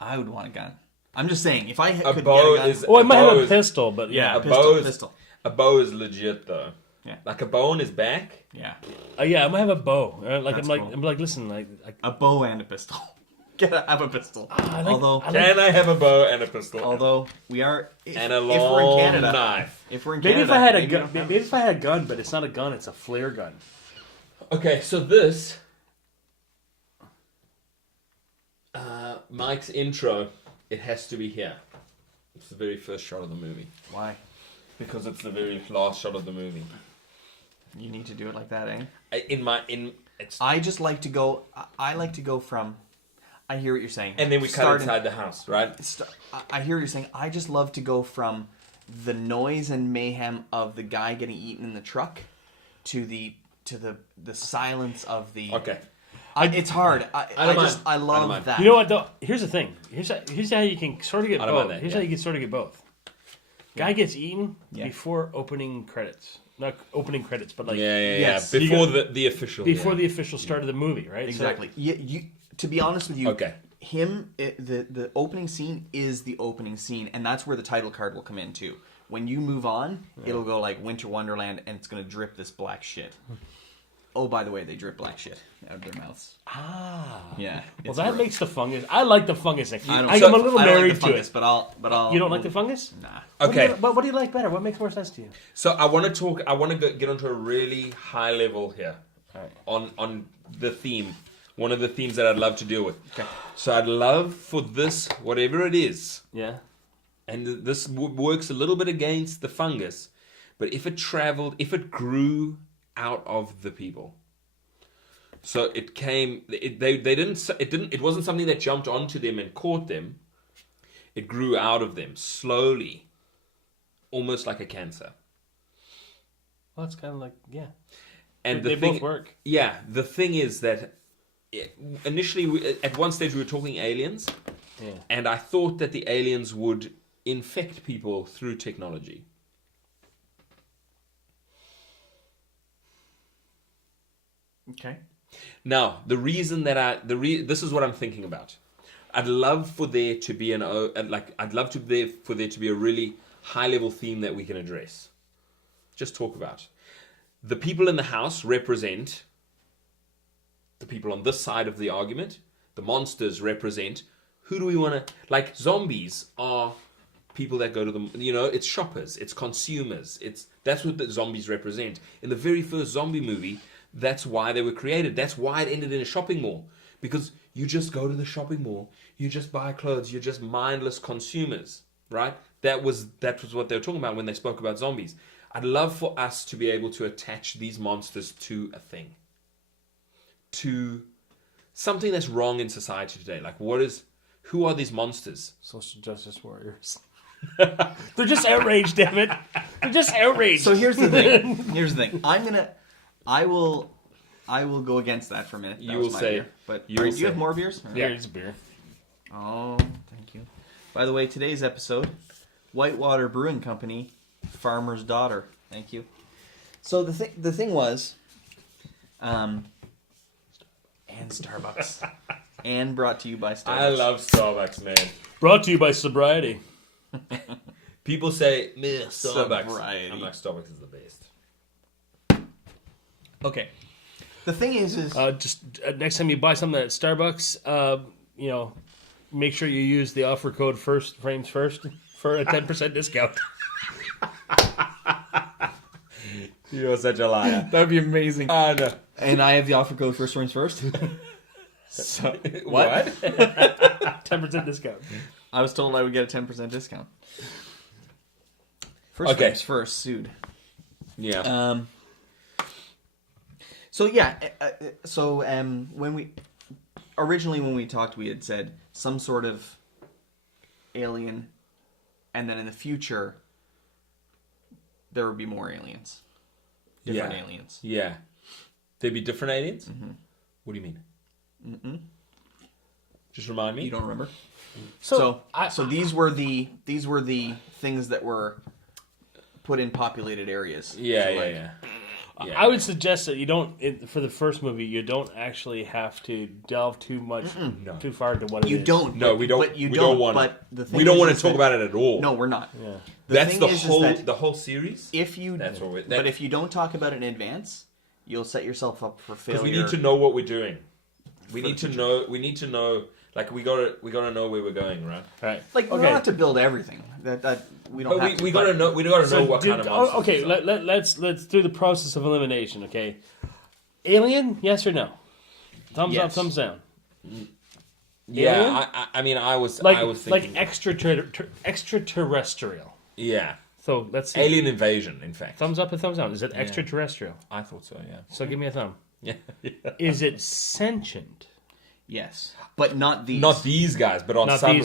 I would want a gun. I'm just saying, if I could bow get a gun... is- Oh, I might have a is- pistol, but yeah. pistol. A bow is legit though. Yeah. Like a bow on his back. Yeah. Yeah, I might have a bow. That's cool. I'm like, listen, like A bow and a pistol. Have a pistol. Can I have a bow and a pistol? Although we are... And a if we're in long Canada, knife. If we're in maybe Canada... if I had a gun, maybe if I had a gun, but it's not a gun, it's a flare gun. Okay, so this... Mike's intro, it has to be here. It's the very first shot of the movie. Why? Because it's the very last shot of the movie. You need to do it like that, eh? I just like to go... I like to go from... I hear what you're saying. And then we cut inside the house, right? I hear what you're saying. I just love to go from the noise and mayhem of the guy getting eaten in the truck to the silence of the... Okay. It's hard. I love that. You know what, though? Here's the thing. Here's how you can sort of get both. Here's how you can sort of get both. Guy gets eaten before opening credits. Not opening credits, but like... Yes. Before the official... Before the official start of the movie, right? Exactly. To be honest with you, okay. The opening scene is the opening scene, and that's where the title card will come in too. When you move on, it'll go like Winter Wonderland, and it's going to drip this black shit. Oh, by the way, they drip black shit out of their mouths. Yeah. Well, that makes the fungus. I like the fungus thing. I'm a little I don't married like the fungus, to it. But I'll. You don't like the fungus? Nah. Okay. What do you like better? What makes more sense to you? So I want to get onto a really high level here. On the theme. One of the themes that I'd love to deal with. Okay. So I'd love for this, whatever it is. Yeah. And this works a little bit against the fungus, but if it grew out of the people. So it wasn't something that jumped onto them and caught them. It grew out of them slowly, almost like a cancer. Well, it's kind of like, yeah. And they both work. Yeah, the thing is that initially, at one stage, we were talking aliens, and I thought that the aliens would infect people through technology. Okay. Now, the reason that this is what I'm thinking about. I'd love for there to be for there to be a really high level theme that we can address. Just talk about. The people in the house represent the people on this side of the argument. The monsters represent who do we want to... Like, zombies are people that go to them... it's shoppers. It's consumers. That's what the zombies represent. In the very first zombie movie, that's why they were created. That's why it ended in a shopping mall. Because you just go to the shopping mall. You just buy clothes. You're just mindless consumers. Right? That was what they were talking about when they spoke about zombies. I'd love for us to be able to attach these monsters to a thing. To something that's wrong in society today. Like, who are these monsters? Social justice warriors. They're just outraged, damn it. They're just outraged. So here's the thing. I will go against that for a minute. You will say. Beer. But do you have more beers? Yeah, it's a beer. Oh, thank you. By the way, today's episode, Whitewater Brewing Company, Farmer's Daughter. Thank you. So the thing was, and Starbucks, and brought to you by Starbucks. I love Starbucks, man. Brought to you by sobriety. People say, Starbucks. Sobriety. I'm like, Starbucks is the best. Okay. The thing is just next time you buy something at Starbucks, make sure you use the offer code frames first for a 10% discount. You're such a liar. that'd be amazing. No. And I have the offer code first first. So What? 10% discount. I was told I would get a 10% discount. First Okay. frames first, sued. Yeah. So yeah, when we talked, we had said some sort of alien, and then in the future there would be more aliens, different aliens. Yeah. There'd be different aliens? Mm-hmm. What do you mean? Mm-mm. Just remind me. You don't remember? So these were the things that were put in populated areas. Yeah. I would suggest that you don't, for the first movie, you don't actually have to delve too much, too far into what it is. You don't. No, we don't. But we don't want. But the thing we don't is, want to is talk that, about it at all. No, we're not. Yeah. That's the that whole series. If you, That's what we. but if you don't talk about it in advance, you'll set yourself up for failure. Because we need to know what we're doing. We need to know. We need to know. Like we gotta know where we're going, right? Right. Like we don't have to build everything. That we don't. But have we to, gotta know. We gotta know what kind of monsters. Okay, let's do the process of elimination. Okay, alien, yes or no? Thumbs up, thumbs down. Yeah, I mean, I was thinking extraterrestrial. Yeah. So let's see. Alien invasion, in fact. Thumbs up or thumbs down? Is it extraterrestrial? I thought so. Yeah. So give me a thumb. Yeah. Is it sentient? Yes, but not these. Not these guys, but on some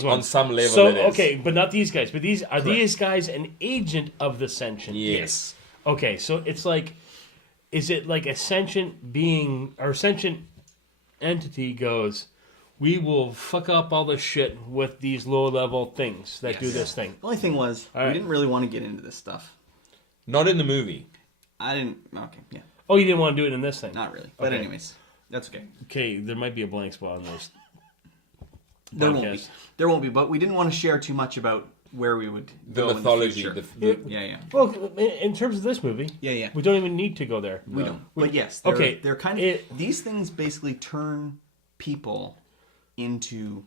level. So it is. okay, but not these guys. But these guys an agent of the sentient? Yes. Okay, so it's like, is it like a sentient being or sentient entity goes, we will fuck up all the shit with these low level things that do this thing. The only thing was we didn't really want to get into this stuff. Not in the movie. I didn't. Okay, yeah. Oh, you didn't want to do it in this thing? Not really. But Okay. anyways, that's okay. Okay, there might be a blank spot on this. There won't be. There won't be. But we didn't want to share too much about where we would go mythology. in the The future. Yeah. Well, in terms of this movie, Yeah. we don't even need to go there. We don't. But yes, they're kind of these things basically turn people into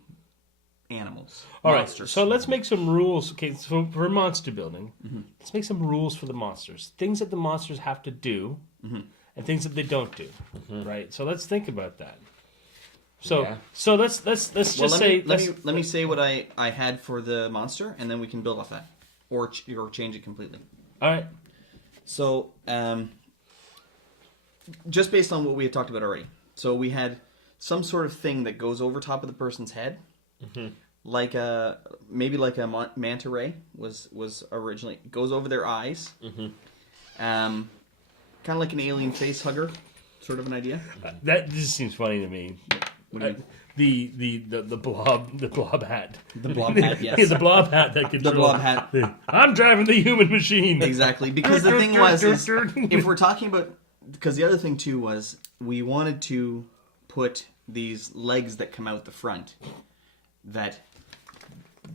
animals. All right, monsters. so let's make some rules. Okay, so for monster building, let's make some rules for the monsters. Things that the monsters have to do, and things that they don't do. Right. So let's think about that. So let's just say let me say what I had for the monster, and then we can build off that, or change it completely. All right. So just based on what we had talked about already, so we had some sort of thing that goes over top of the person's head, like maybe like a manta ray was originally goes over their eyes, kind of like an alien face hugger, sort of an idea. That just seems funny to me. What do you mean? The blob hat. The blob hat, yes. Yeah, the blob hat that controls. The blob hat. I'm driving the human machine. Exactly, because the thing was, is, if we're talking about, because the other thing too was we wanted to put these legs that come out the front that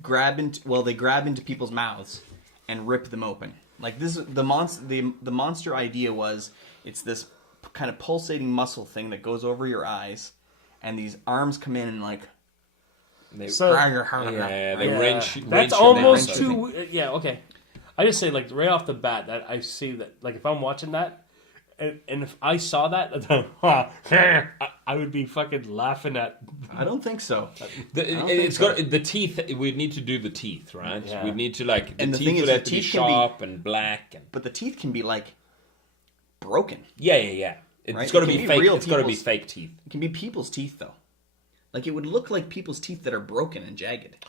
grab into people's mouths and rip them open. Like this, the monster idea was it's this kind of pulsating muscle thing that goes over your eyes, and these arms come in and like. They Yeah. wrench. That's almost too. Yeah. Okay. I just say like right off the bat that I see that like if I'm watching that. And if I saw that, I would be fucking laughing at. I don't think so. The teeth. We need to do the teeth, right? Yeah. We need to like the And the teeth thing is, would the have to be teeth can be- sharp and black. But the teeth can be like broken. Yeah. It's Right? got to It be can be fake. real It's got to be people's- fake teeth. It can be people's teeth though. Like, it would look like people's teeth that are broken and jagged.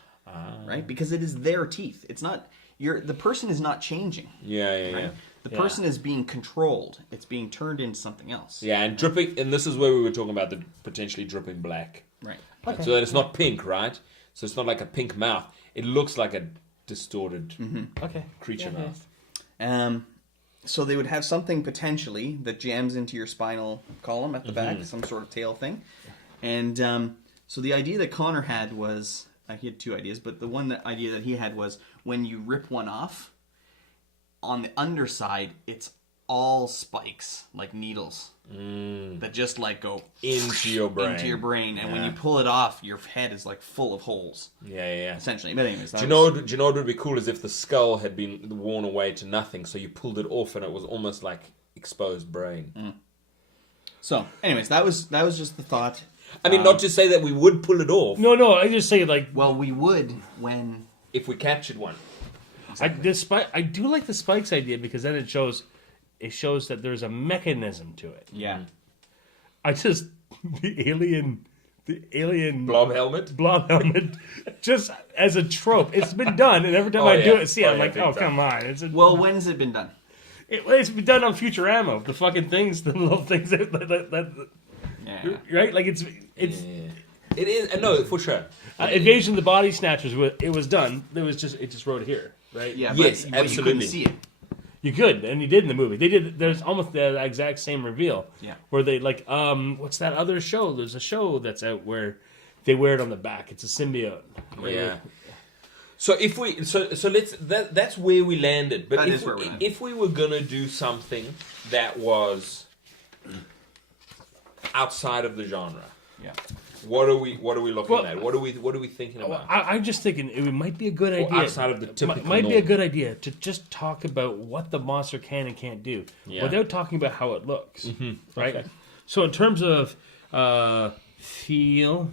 Right? Because it is their teeth. It's not... the person is not changing. Yeah. The person is being controlled. It's being turned into something else. Yeah, and dripping... And this is where we were talking about the potentially dripping black. Right. Okay. So that it's not pink, right? So it's not like a pink mouth. It looks like a distorted creature mouth. So they would have something potentially that jams into your spinal column at the back, some sort of tail thing. And so the idea that Connor had was... he had two ideas, but the idea that he had was when you rip one off, on the underside, it's all spikes, like needles, that just like go into your brain. And when you pull it off, your head is like full of holes. Yeah. Essentially. But anyways, do you know what would be cool is if the skull had been worn away to nothing, so you pulled it off and it was almost like exposed brain. So, anyways, that was just the thought. I mean, not to say that we would pull it off. No, I just say like... Well, we would when... If we captured one. Exactly. I do like the spikes idea because then it shows that there's a mechanism to it. Yeah. I just... The alien... Blob helmet, just as a trope. It's been done, and every time I do it, I'm like, come on. Well, when has it been done? It's been done on Futurama. The fucking things, the little things that yeah. Right? Like, it's... Yeah. It is... No, for sure. Invasion of the Body Snatchers, it was done. It just wrote here, right? Yeah, yes, but absolutely. you couldn't see it. You could, and you did in the movie. They did. There's almost the exact same reveal. Yeah. Where they like, what's that other show? There's a show that's out where they wear it on the back. It's a symbiote. Yeah. So if we, let's that's where we landed. But if we were gonna do something that was outside of the genre, what are we looking at? What are we thinking about? I'm just thinking it might be a good idea. Outside of the typical might be a good idea to just talk about what the monster can and can't do without talking about how it looks, right? Okay. So in terms of feel,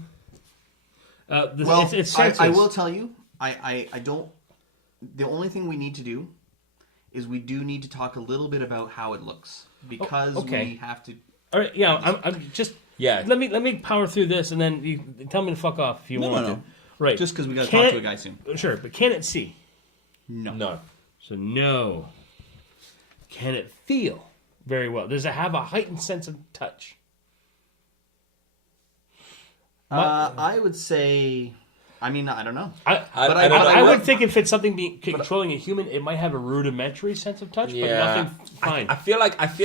it's I will tell you, I don't. The only thing we need to do is we do need to talk a little bit about how it looks because we have to. All right, yeah, I'm just. Yeah. Let me power through this, and then you tell me to fuck off if you want to. Right. Just because we got to talk to a guy soon. Sure, but can it see? No. So no. Can it feel? Very well. Does it have a heightened sense of touch? I would say... I mean, I don't know. I would think if it's something controlling a human, it might have a rudimentary sense of touch, but nothing fine. I feel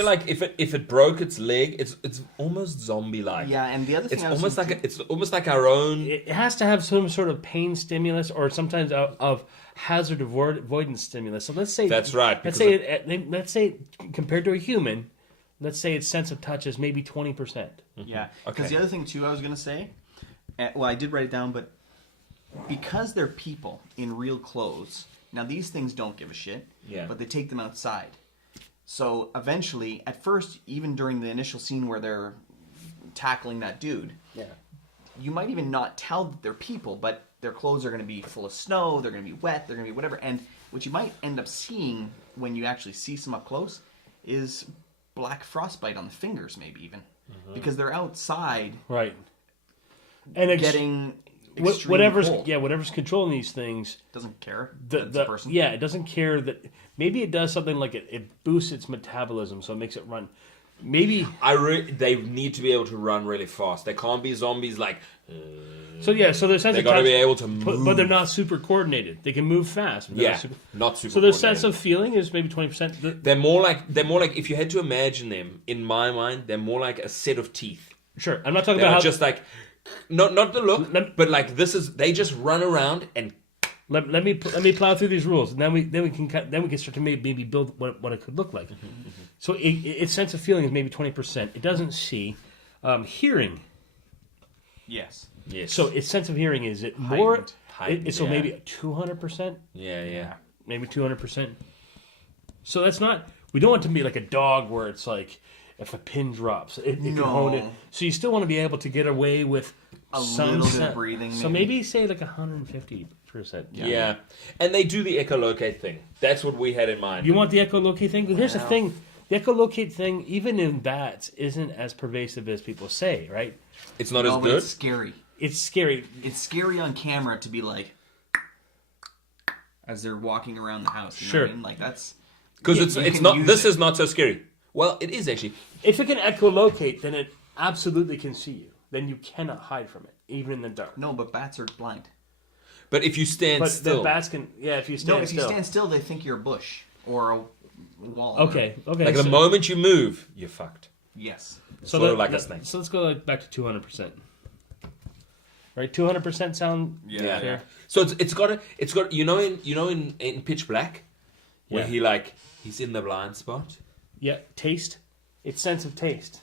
like if it broke its leg, it's almost zombie-like. Yeah, and the other thing it's almost like our own. It has to have some sort of pain stimulus, or sometimes of hazard avoidance stimulus. So let's say that's right. Let's say compared to a human, let's say its sense of touch is maybe 20%. Yeah, because the other thing too, I was going to say, well, I did write it down, but. Because they're people in real clothes, now these things don't give a shit, but they take them outside. So eventually, at first, even during the initial scene where they're tackling that dude, you might even not tell that they're people, but their clothes are going to be full of snow, they're going to be wet, they're going to be whatever. And what you might end up seeing when you actually see some up close is black frostbite on the fingers, maybe even. Because they're outside. Right. And getting... whatever's controlling these things doesn't care. The person. Yeah, it doesn't care that. Maybe it does something like it boosts its metabolism, so it makes it run. Maybe they need to be able to run really fast. They can't be zombies like. So their sense they got to be able to move, but they're not super coordinated. They can move fast. Not super. So their sense of feeling is maybe 20%. They're more like if you had to imagine them in my mind, they're more like a set of teeth. Sure, I'm not talking about just like. Not the look, but like this is they just run around and let me plow through these rules, and then we can start to maybe build what it could look like. So its sense of feeling is maybe 20%. It doesn't see, hearing. Yes. So its sense of hearing is it more? So maybe 200%. Yeah. Maybe 200%. So that's not. We don't want it to be like a dog where it's like. If a pin drops, it can hone it. So you still want to be able to get away with a little bit of breathing. So maybe say like 150%. Yeah. And they do the echolocate thing. That's what we had in mind. You want the echolocate thing? Here's the thing. The echolocate thing, even in bats, isn't as pervasive as people say, right? It's not as good? It's scary. It's scary. It's scary on camera to be like, as they're walking around the house. You know Sure. what I mean? Like that's Because it's not. This is not so scary. Well, it is actually. If it can echolocate, then it absolutely can see you. Then you cannot hide from it, even in the dark. no, but bats are blind. But if you stand But still, the bats can. Yeah, if you stand No, if still. you stand still, they think you're a bush or a wall. Okay. like the moment you move, you're fucked. Yes. So Sort of like a snake. So let's go back to 200%. Right, 200% sound. Yeah. fair? So it's got in Pitch Black, where Yeah. he's in the blind spot. Yeah, taste. It's sense of taste.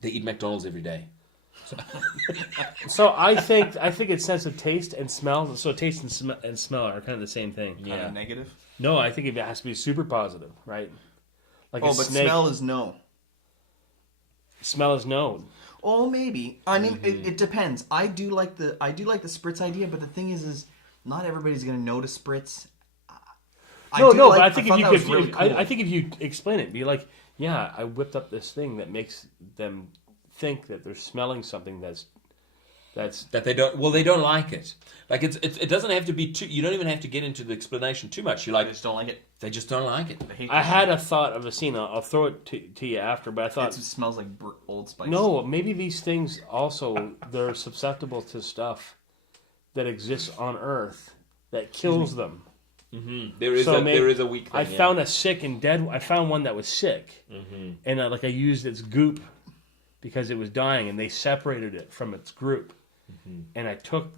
They eat McDonald's every day. So I think it's sense of taste and smell. So taste and smell are kind of the same thing. Kind of negative. No, I think it has to be super positive, right? Like a But snake. smell is no. Smell is known. Oh, maybe. I mean, it depends. I do like the spritz idea, but the thing is not everybody's gonna notice spritz. But I think I if you explain it, be like, yeah, I whipped up this thing that makes them think that they're smelling something that's That they don't. Well, they don't like it. Like it doesn't have to be too. You don't even have to get into the explanation too much. You I like. just don't like it. They just don't like it. I hate I had a thought of a scene. I'll throw it to you after, but I thought it smells like Old Spice. no, maybe these things also they're susceptible to stuff that exists on Earth that kills them. Mm-hmm. There is a weak thing. I found a sick and dead. I found one that was sick, and I used its goop because it was dying, and they separated it from its group. And I took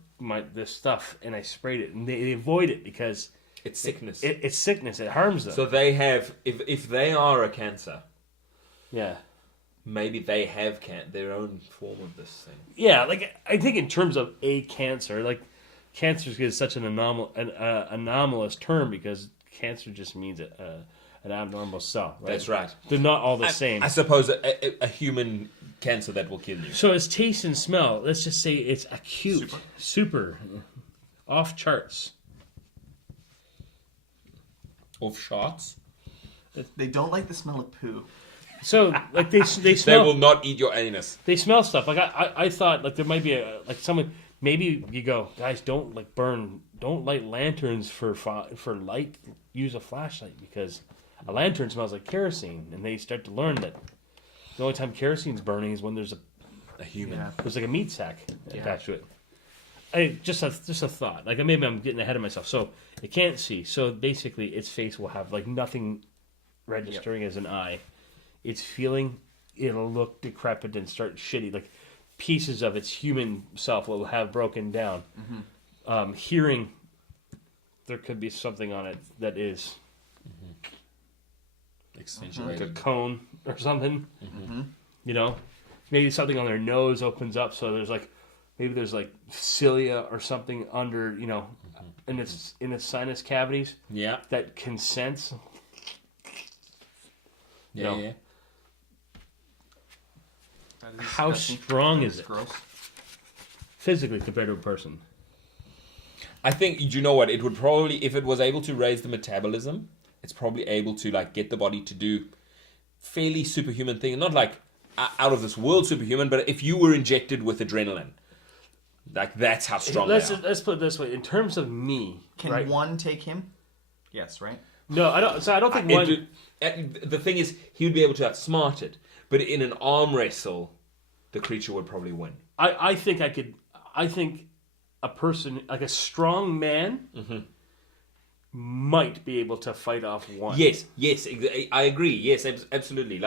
this stuff and I sprayed it, and they avoid it because it's sickness. It's sickness. It harms them. So they have, if they are a cancer, yeah, maybe they have their own form of this thing. yeah. Like I think in terms of a cancer, like cancer is such an anomalous term because cancer just means an abnormal cell. Right? That's right. They're not all the same. I suppose a human cancer that will kill you. So it's taste and smell. Let's just say it's acute, super off charts. Off shots. They don't like the smell of poo. So like they They smell. will not eat your anus. They smell stuff. Like I thought like there might be someone. Maybe you go, guys, don't light lanterns for light. Use a flashlight because a lantern smells like kerosene, and they start to learn that the only time kerosene's burning is when there's A human. there's like a meat sack attached to it. Just a thought. Like maybe I'm getting ahead of myself. So it can't see. So basically, its face will have like nothing registering as an eye. It's feeling. It'll look decrepit and start shitty. Like pieces of its human self will have broken down. Hearing. There could be something on it that is like a cone or something. You know, maybe something on their nose opens up, so there's like cilia or something under, in its sinus cavities. Yeah. That can sense. Yeah. No. That is How disgusting. strong That is it gross. physically compared to a person? I think, you know what, it would probably, if it was able to raise the metabolism, it's probably able to get the body to do fairly superhuman things. Not like out of this world superhuman, but if you were injected with adrenaline, that's how strong they are. Let's put it this way. In terms of me, Can one take him? Yes, right? no, I don't. So I don't think one. The thing is, he would be able to outsmart it, but in an arm wrestle, the creature would probably win. I think I could. I think a person like a strong man might be able to fight off one. Yes, I agree. Yes, absolutely.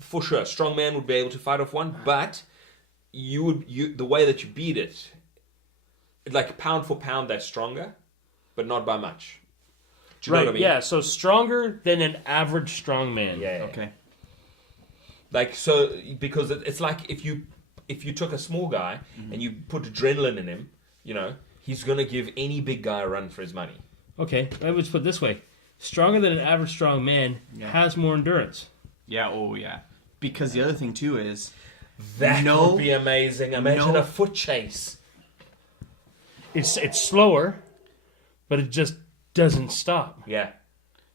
For sure, strong man would be able to fight off one, but the way that you beat it, like pound for pound, they're stronger, but not by much. Do you know what I mean? Yeah. So stronger than an average strong man. Yeah. Okay. Because it's like if you took a small guy and you put adrenaline in him, he's gonna give any big guy a run for his money. Okay. I would put it this way: stronger than an average strong man has more endurance. Yeah. Oh, yeah. Because the other thing too is That would be amazing. Imagine a foot chase. It's slower, but it just doesn't stop. Yeah.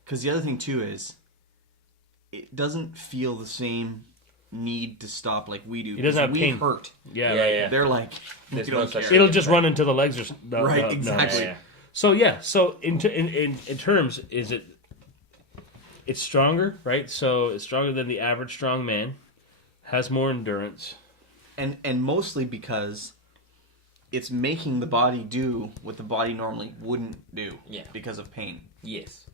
because the other thing too is it doesn't feel the same need to stop like we do. He doesn't have we pain. hurt. Yeah, yeah. They're like, There's you no don't such care. thing. It'll just run until the legs are Right, exactly. Yeah. So in terms, is it? It's stronger, right? So it's stronger than the average strong man, has more endurance, and mostly because it's making the body do what the body normally wouldn't do. Yeah. Because of pain. Yes.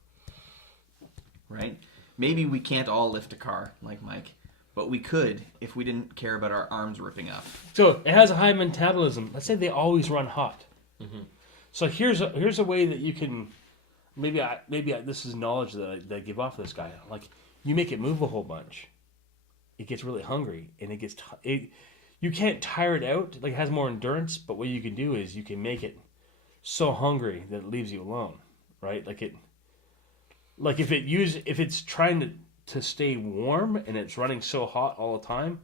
Right? Maybe we can't all lift a car like Mike, but we could if we didn't care about our arms ripping up. So it has a high metabolism. Let's say they always run hot. Mm-hmm. So here's a way that you can maybe this is knowledge that I give off this guy. Like you make it move a whole bunch, it gets really hungry and it gets you can't tire it out. Like it has more endurance, but what you can do is you can make it so hungry that it leaves you alone, right? Like if it's trying to stay warm and it's running so hot all the time,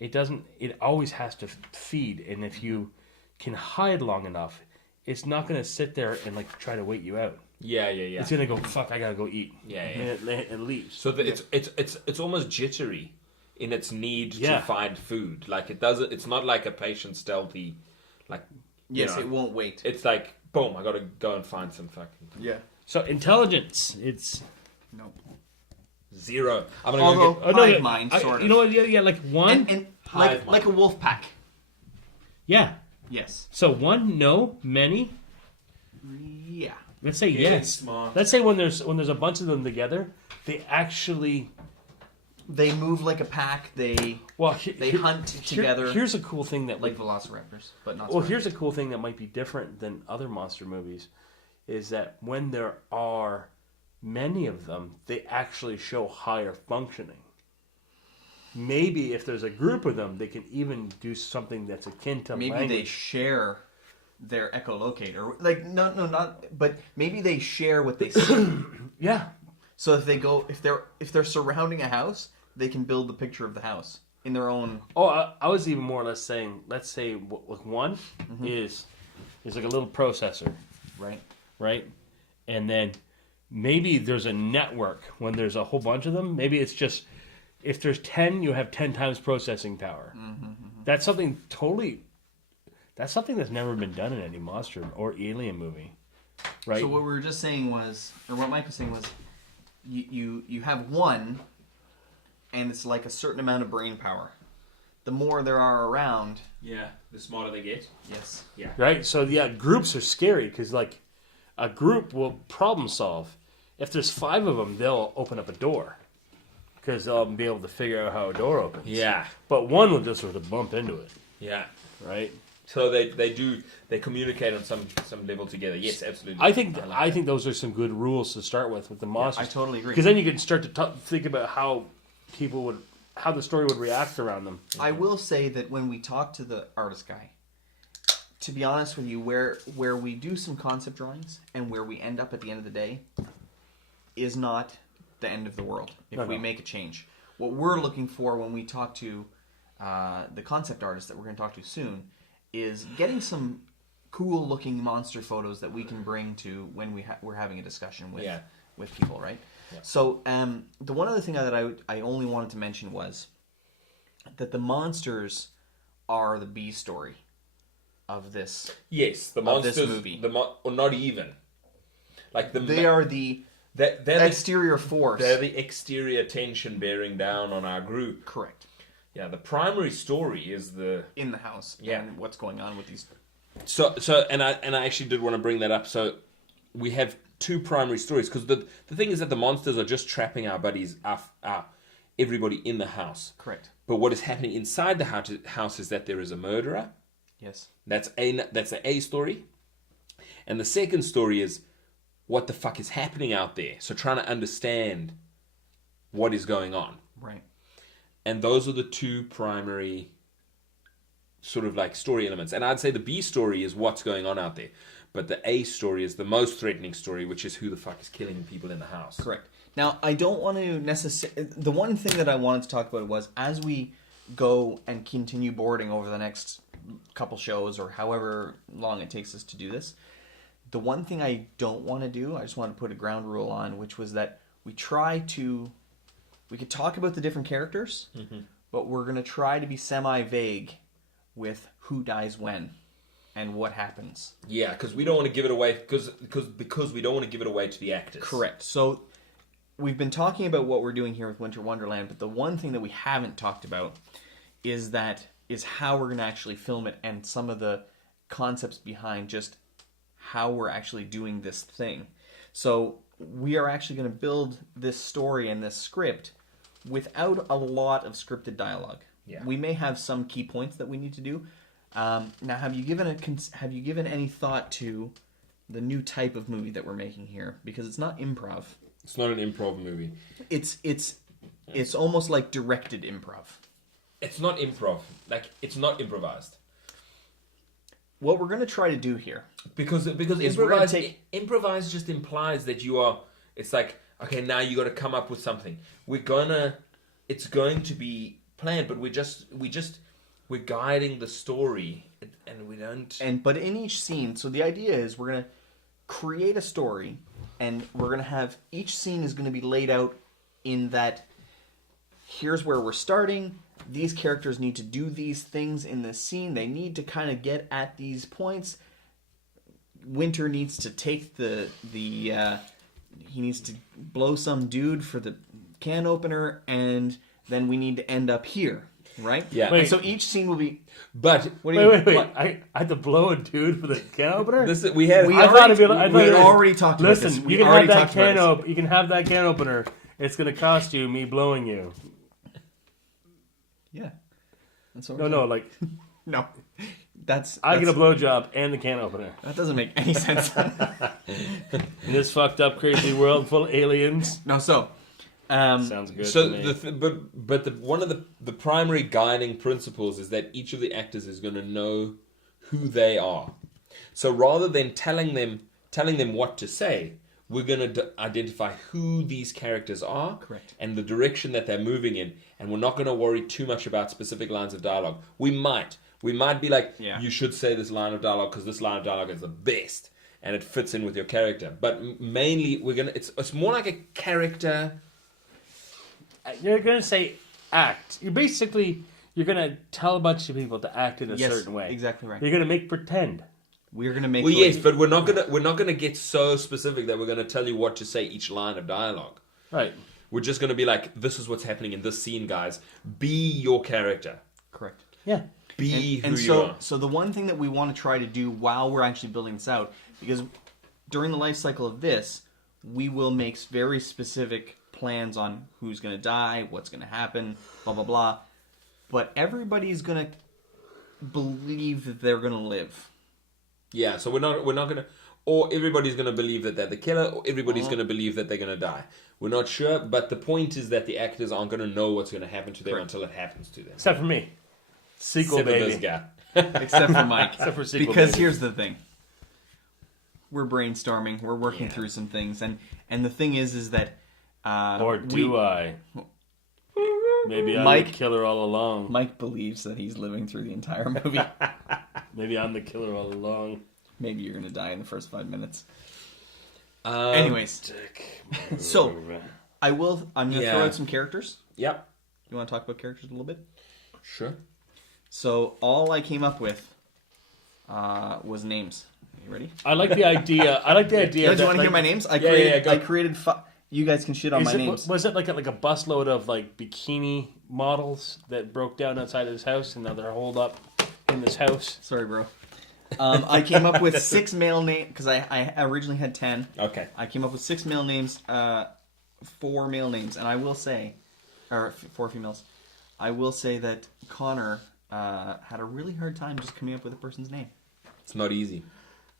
it always has to feed. And if you can hide long enough, it's not going to sit there and like try to wait you out. Yeah. It's going to go, fuck, I got to go eat. Yeah. And it leaves. So it's almost jittery in its need to find food. Like it's not like a patient stealthy, like, Yes, it won't wait. It's like, boom, I got to go and find some fucking. Yeah. So intelligence, it's Nope. 0. I'm gonna Although go hive mind, sort of. You know what? Yeah, like one. And Hive like a wolf pack. Yeah. Yes. So one, no, many. Yeah. Let's say yes. Smart. Let's say when there's a bunch of them together, they actually They move like a pack. They hunt together. Here's a cool thing that like velociraptors, but not. Well, spiders. here's a cool thing that might be different than other monster movies, is that when there are many of them, they actually show higher functioning. Maybe if there's a group of them, they can even do something that's akin to maybe language. they share their echolocator. Like not. But maybe they share what they see. Yeah. So if they're surrounding a house, they can build the picture of the house in their own. Oh, I was even more or less saying, let's say one is like a little processor, right? And then maybe there's a network when there's a whole bunch of them. Maybe it's just if there's 10, you have 10 times processing power. That's something that's never been done in any monster or alien movie, right? So what we were just saying was, or what Mike was saying was, you have one, and it's like a certain amount of brain power. The more there are around, the smarter they get. yes, Right? So, groups are scary because, like, a group will problem solve. If there's 5 of them, they'll open up a door because they'll be able to figure out how a door opens. Yeah. But one will just sort of bump into it. Yeah. Right? So they communicate on some level together. Yes, absolutely. I think those are some good rules to start with the monsters. I totally agree. Because then you can start to think about how the story would react around them. I will say that when we talk to the artist guy, to be honest with you, where we do some concept drawings and where we end up at the end of the day is not the end of the world if we make a change. What we're looking for when we talk to the concept artist that we're going to talk to soon is getting some cool looking monster photos that we can bring to when we're having a discussion with people, right? Yeah. So the one other thing that I only wanted to mention was that the monsters are the B story of this. Yes, the monsters. This movie. Or not even. Like they are the exterior force. They're the exterior tension bearing down on our group. Correct. Yeah, the primary story is in the house. Yeah. And what's going on with these. So and I actually did want to bring that up. So we have 2 primary stories because the thing is that the monsters are just trapping our buddies, everybody in the house. Correct. But what is happening inside the house is that there is a murderer. Yes. That's the A story. And the second story is what the fuck is happening out there. So trying to understand what is going on. Right. And those are the 2 primary sort of like story elements. And I'd say the B story is what's going on out there. But the A story is the most threatening story, which is who the fuck is killing people in the house. Correct. Now, I don't want to necessarily... The one thing that I wanted to talk about was as we go and continue boarding over the next couple shows or however long it takes us to do this, the one thing I don't want to do, I just want to put a ground rule on, which was that we could talk about the different characters, but we're going to try to be semi-vague with who dies when and what happens. Yeah, because we don't want to give it away because we don't want to give it away to the actors. Correct. So we've been talking about what we're doing here with Winter Wonderland, but the one thing that we haven't talked about is how we're going to actually film it and some of the concepts behind just how we're actually doing this thing. So we are actually going to build this story and this script without a lot of scripted dialogue. Yeah. We may have some key points that we need to do. Now, have you given any thought to the new type of movie that we're making here? Because it's not improv. It's not an improv movie. It's almost like directed improv. It's not improv. Like, it's not improvised. What we're going to try to do here, because improvise just implies that you are. It's like, okay, now you got to come up with something. It's going to be planned, but we're guiding the story, and we don't. But in each scene, so the idea is we're going to create a story, and we're going to have each scene is going to be laid out in that. Here's where we're starting. These characters need to do these things in this scene. They need to kind of get at these points. Winter needs to take he needs to blow some dude for the can opener, and then we need to end up here, right? Yeah. And so each scene will be. But What do you Wait. what? I had to blow a dude for the can opener? we had. We I thought it'd be like- we already talked about this. Listen, We you can already have that talked about can this. You can have that can opener. It's going to cost you me blowing you. Yeah. That's what No, like No. I get a blowjob and the can opener That doesn't make any sense. in this fucked up, crazy world full of aliens. No, so. Sounds good. So to me. one of the primary guiding principles is that each of the actors is going to know who they are. So rather than telling them what to say, we're going to identify who these characters are. Correct. And the direction that they're moving in, and we're not going to worry too much about specific lines of dialogue. We might be like, you should say this line of dialogue because this line of dialogue is the best and it fits in with your character. But mainly it's more like a character. You're going to say act. You're going to tell a bunch of people to act in a certain way. Exactly right. You're going to make pretend. We're going to make. Well, yes, but we're not gonna get so specific that we're gonna tell you what to say each line of dialogue. Right. We're just gonna be like, this is what's happening in this scene, guys. Be your character. Correct. Yeah. Be who you are. So the one thing that we want to try to do while we're actually building this out, because during the life cycle of this, we will make very specific plans on who's going to die, what's going to happen, blah blah blah. But everybody's going to believe that they're going to live. Yeah. So we're not gonna, or everybody's gonna believe that they're the killer, or everybody's gonna believe that they're gonna die. We're not sure, but the point is that the actors aren't gonna know what's gonna happen to them until it happens to them. Except for me. Sequel, Except for baby. this guy. Except for Mike. Except for sequel, because baby. here's the thing. We're brainstorming. We're working through some things, and the thing is that. Or do I? Maybe I'm Mike- the killer all along. Mike believes that he's living through the entire movie. Maybe I'm the killer all along. Maybe you're going to die in the first 5 minutes. Um, Anyways, so I'm going to throw out some characters. Yep. You want to talk about characters a little bit? Sure. So all I came up with was names. You ready? I like the idea. Do you want to hear my names? I created. You guys can shit on my names. Was it like a busload of like bikini models that broke down outside of his house and now they're holed up in this house? Sorry, bro. I came up with 6 male names because I originally had 10. Okay. I came up with 6 male names, 4 male names, and I will say, or 4 females. I will say that Connor had a really hard time just coming up with a person's name. It's not easy.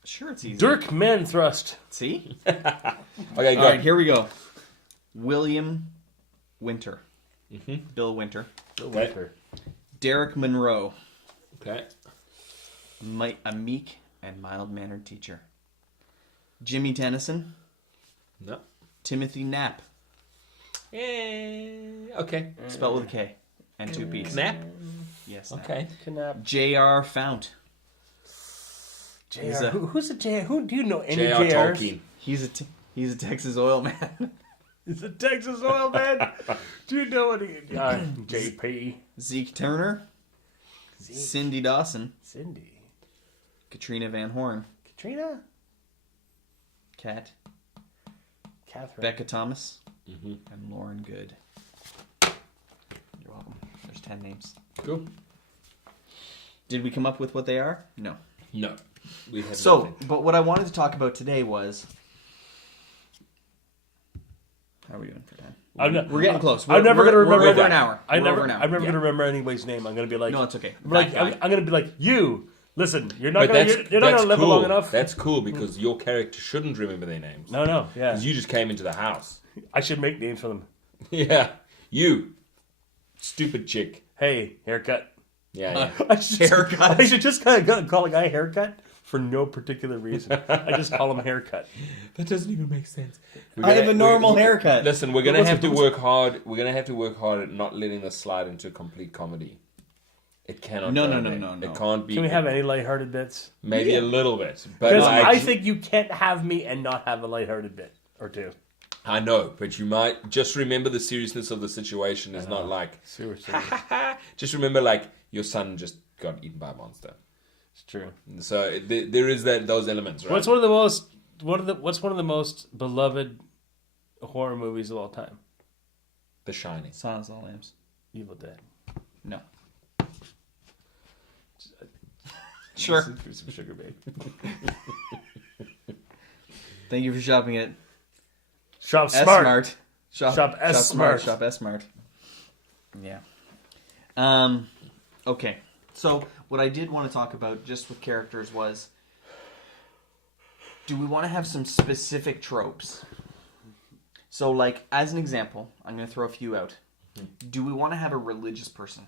Sure, it's easy. Dirk Manthrust. See? Okay, go. All right, here we go. William Winter. Mm-hmm. Bill Winter. Winter. Derek Monroe. Okay. A meek and mild-mannered teacher. Jimmy Tennyson. No. Timothy Knapp. Okay. Spelled with a K and 2 P's. Knapp? Yes. Knapp. Okay. Knapp. J.R. Fount. JR. Who's a JR? Who do you know any J.R. JRs? Tolkien. He's a Texas oil man. He's a Texas oil man. Do you know what he... JP. Zeke Turner. Zeke. Cindy Dawson. Cindy. Katrina Van Horn. Katrina. Kat. Catherine. Becca Thomas. Mm-hmm. And Lauren Good. You're welcome. There's 10 names. Cool. Did we come up with what they are? No. No. We have So, nothing. but what I wanted to talk about today was... How are we doing for time? We're getting close. I'm never going to remember... We're over an hour. I'm never an hour. going to remember anybody's name. I'm going to be like... No, it's okay. I'm going to be like, you... Listen, you're not But going to live cool. long enough. That's cool because your character shouldn't remember their names. No, yeah. Because you just came into the house. I should make names for them. Yeah. You. Stupid chick. Hey, haircut. Yeah. I should just kind of call a guy haircut for no particular reason. I just call him haircut. That doesn't even make sense. I have a normal haircut. Listen, we're gonna have to work hard. We're gonna have to work hard at not letting this slide into complete comedy. It cannot. No. It can't be. Can we have any lighthearted bits? Maybe a little bit, but Because I think you can't have me and not have a lighthearted bit or two. I know, but you might just remember the seriousness of the situation is not like Seriously, just remember like your son just got eaten by a monster. it's true. So there is those elements, right? What's one of the most beloved horror movies of all time? The Shining. Silence of the Lambs. Evil Dead. No. Sure. Some sugar babe. Thank you for shopping at Shop S smart. Smart. Shop S Smart. Shop S Smart. Yeah. Okay. So what I did want to talk about just with characters was, do we want to have some specific tropes? So like, as an example, I'm going to throw a few out. Do we want to have a religious person?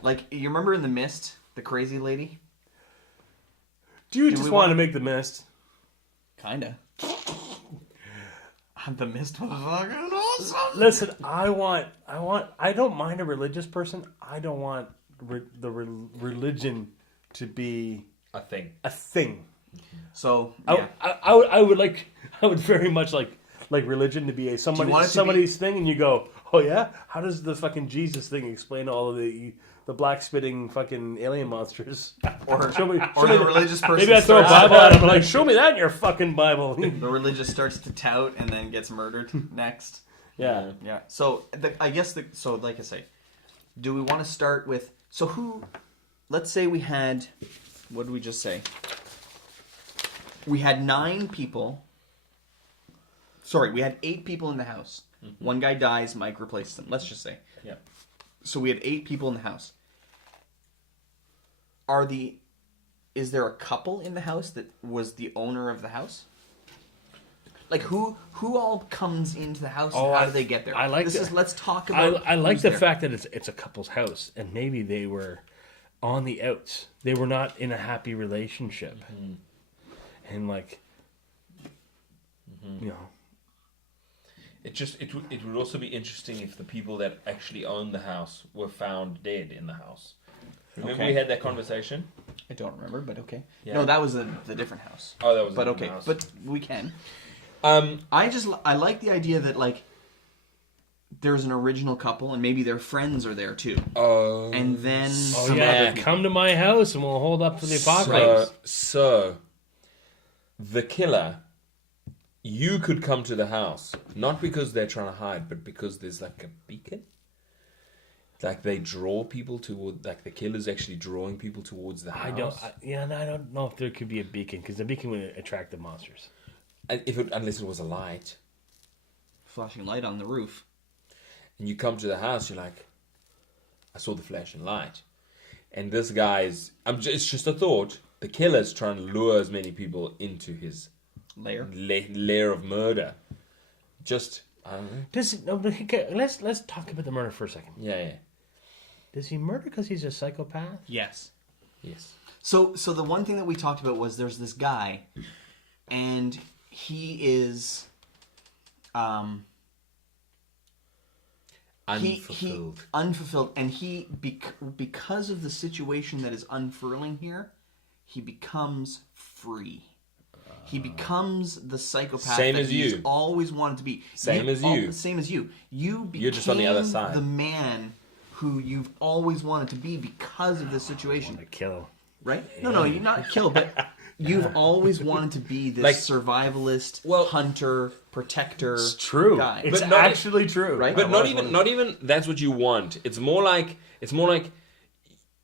Like, you remember in The Mist, the crazy lady? Do you just want to make The Mist? Kinda. The Mist was fucking awesome. Listen, I don't mind a religious person. I don't want religion to be A thing. a thing. So yeah. I would very much like religion to be somebody's thing, and you go, oh yeah, how does the fucking Jesus thing explain all of the black spitting fucking alien monsters? Or the religious person. Maybe I throw a Bible at him, like, show me that in your fucking Bible. The religious starts to tout and then gets murdered next. Yeah. Yeah. So so like I say, do we want to start with let's say we had, what did we just say? We had 9 people. Sorry, we had 8 people in the house. Mm-hmm. One guy dies, Mike replaces them. Let's just say. Yeah. So we had 8 people in the house. Is there a couple in the house that was the owner of the house? Like who all comes into the house? And how do they get there? Let's talk about. I like the fact that it's a couple's house, and maybe they were on the outs. They were not in a happy relationship, and like, you know. It would also be interesting if the people that actually owned the house were found dead in the house. Remember we had that conversation? I don't remember, but okay. Yeah. No, that was the different house. Oh, that was. But the okay, house. but we can. I like the idea that like there's an original couple and maybe their friends are there too. And then come to my house and we'll hold up to the apocalypse. So the killer. You could come to the house, not because they're trying to hide, but because there's like a beacon. Like they draw people toward, like the killer's actually drawing people towards the house. I don't know if there could be a beacon, because the beacon would attract the monsters. Unless it was a light. Flashing light on the roof. And you come to the house, you're like, I saw the flashing light. And this guy's, it's just a thought, the killer's trying to lure as many people into his lair of murder. Just I don't know. Let's talk about the murder for a second. Yeah. Does he murder because he's a psychopath? Yes. So the one thing that we talked about was there's this guy, and he is unfulfilled, and he because of the situation that is unfurling here, he becomes free. He becomes the psychopath Same that as he's you. always wanted to be. Same as you. Same as you. You're just on the other side. the man who you've always wanted to be because of this situation. To kill. Right? No, you're not a kill, but you've always wanted to be this Like, survivalist, hunter, protector It's true. guy. It's But not- actually true. Right? But not even that's what you want. It's more like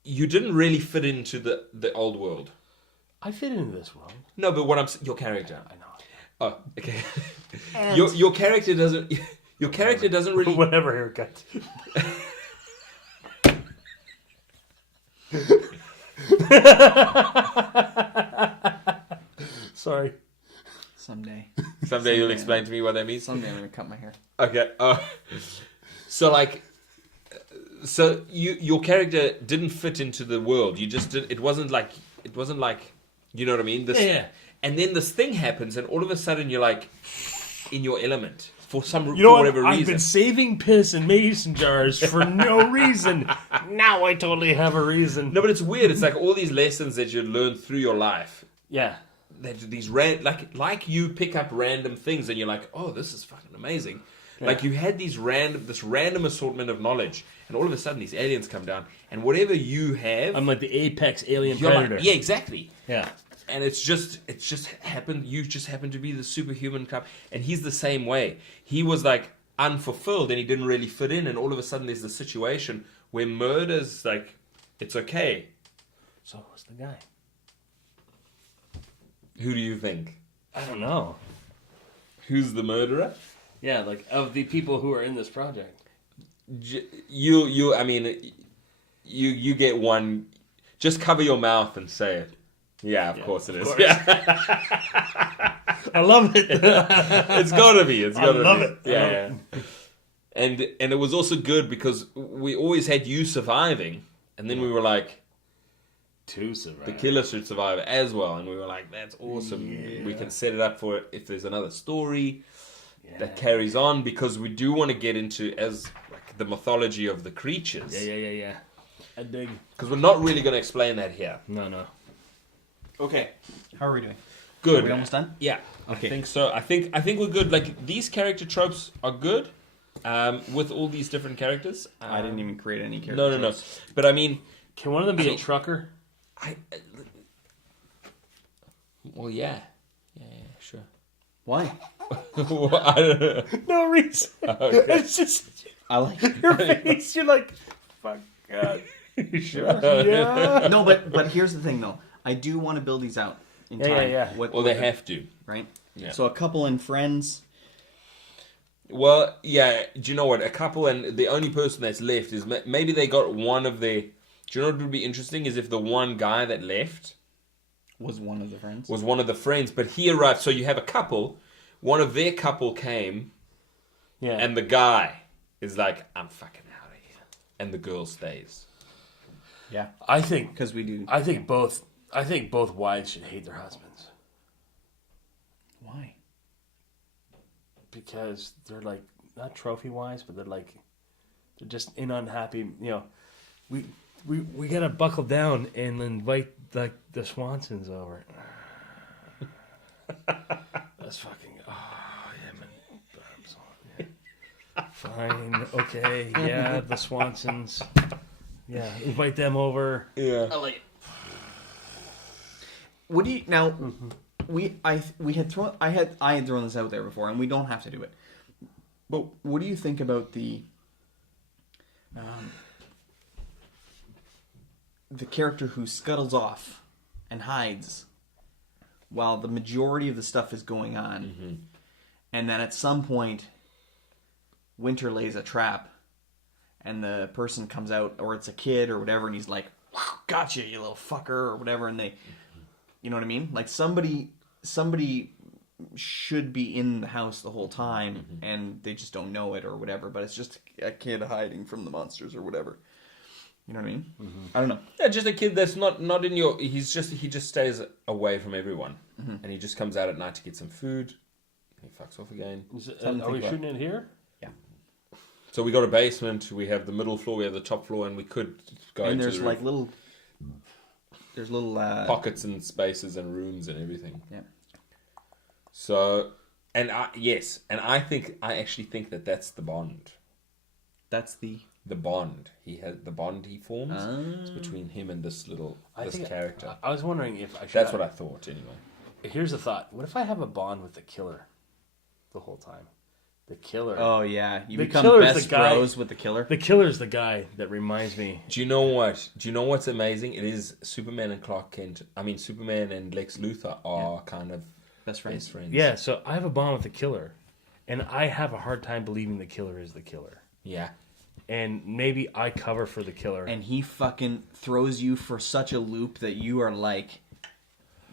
you didn't really fit into the old world. I fit into this world. No, but what your character. I know. Oh, okay. And- Your character doesn't. Your character doesn't really. Whatever haircut. Sorry. Someday You'll explain to me what that means. I'm going to cut my hair. Okay. So your character didn't fit into the world. You just did. It wasn't like. You know what I mean? Yeah. And then this thing happens, and all of a sudden you're like in your element for whatever I've reason. been saving piss in mason jars for no reason. Now I totally have a reason. No, but it's weird. It's like all these lessons that you learn through your life. Yeah. That these like you pick up random things, and you're like, oh, this is fucking amazing. Yeah. Like you had this random assortment of knowledge, and all of a sudden these aliens come down, and whatever you have, I'm like the apex alien you're predator. like, yeah, exactly. Yeah. And it's just happened. You just happen to be the superhuman cup, and he's the same way. He was like unfulfilled, and he didn't really fit in. And all of a sudden, there's the situation where murder's like, it's okay. So who's the guy? Who do you think? I don't know. Who's the murderer? Yeah, like of the people who are in this project. You get one. Just cover your mouth and say it. Yeah, of course it is. Course. Yeah. I love it. It's gotta be. It's gotta love be. it. Yeah. And it was also good because we always had you surviving, and then we were like, To survive. the killer should survive as well, and we were like, that's awesome. Yeah. We can set it up for if there's another story that carries on, because we do want to get into as like the mythology of the creatures. Yeah. I dig. Because we're not really going to explain that here. No. Okay. How are we doing? Good. Are we almost done? Yeah. Okay. I think so. I think we're good. Like these character tropes are good. With all these different characters. I didn't even create any characters. No. But I mean, Can one of them be a trucker? Well, yeah, sure. Why? Well, I don't know. No reason. Okay. It's just I like your face. You're like, fuck God. Sure. Yeah. No, but here's the thing, though. I do want to build these out in time. Yeah. Well, they have to. Right? Yeah. So a couple and friends. Well, yeah. Do you know what? A couple, and the only person that's left is maybe they got one of their. Do you know what would be interesting is if the one guy that left Was one of the friends. was one of the friends, but he arrived. So you have a couple. One of their couple came, Yeah. and the guy is like, "I'm fucking out of here," and the girl stays. Yeah. I think Because we do. I think both wives should hate their husbands Why? because they're like not trophy wives, but they're just unhappy. You know, we gotta buckle down and invite like the Swansons over. That's fucking. Oh yeah, man. Yeah. Fine. Okay. Yeah, the Swansons. Yeah, invite them over. Yeah. I like it. What do you now? I had thrown this out there before, and we don't have to do it. But what do you think about the character who scuttles off and hides while the majority of the stuff is going on, and then at some point, Winter lays a trap, and the person comes out, or it's a kid or whatever, and he's like, "Gotcha, you little fucker," or whatever, and they, you know what I mean? Like somebody should be in the house the whole time, and they just don't know it or whatever. But it's just a kid hiding from the monsters or whatever. You know what I mean? I don't know. Yeah, just a kid that's not in your. He just stays away from everyone, and he just comes out at night to get some food. He fucks off again. Are we shooting it here? Yeah. So we got a basement. We have the middle floor. We have the top floor, and we could go. And into there's the like roof. little pockets and spaces and rooms and everything. Yeah. So, and I actually think that that's the bond. That's the bond. The bond he forms is between him and this character. I was wondering if I should. That's what I thought, anyway. Here's a thought. What if I have a bond with the killer the whole time? The killer. Oh, yeah. You the become best bros with the killer. The killer's the guy that reminds me. Do you know what? Do you know what's amazing? It is Superman and Clark Kent. I mean, Superman and Lex Luthor are kind of best friends. Yeah, so I have a bond with the killer, and I have a hard time believing the killer is the killer. Yeah. And maybe I cover for the killer. And he fucking throws you for such a loop that you are like,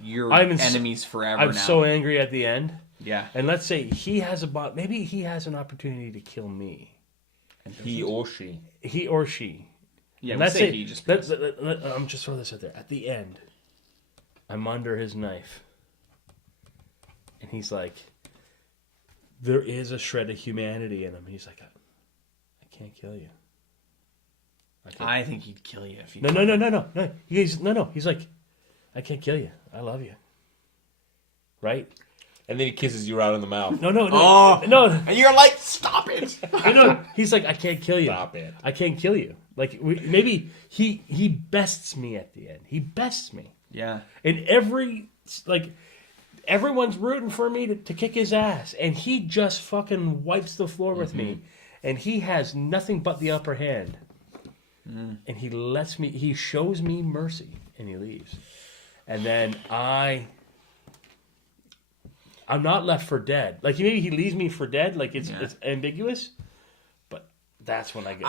you're enemies forever now. I'm so angry at the end. Yeah. And let's say he has a bond. Maybe he has an opportunity to kill me. He or she. He or she. Yeah, let's say he just... I'm just throwing this out there. At the end, I'm under his knife. And he's like, there is a shred of humanity in him. He's like, I can't kill you. I think he'd kill you if he... No. He's like, I can't kill you. I love you. Right? And then he kisses you right on the mouth. No. No. And you're like, stop it. He's like, I can't kill you. Stop it. I can't kill you. Like, maybe he bests me at the end. He bests me. Yeah. And everyone's rooting for me to kick his ass. And he just fucking wipes the floor with me. And he has nothing but the upper hand. And he shows me mercy. And he leaves. And then I'm not left for dead. Like, maybe he leaves me for dead. Like, it's ambiguous. But that's when I get...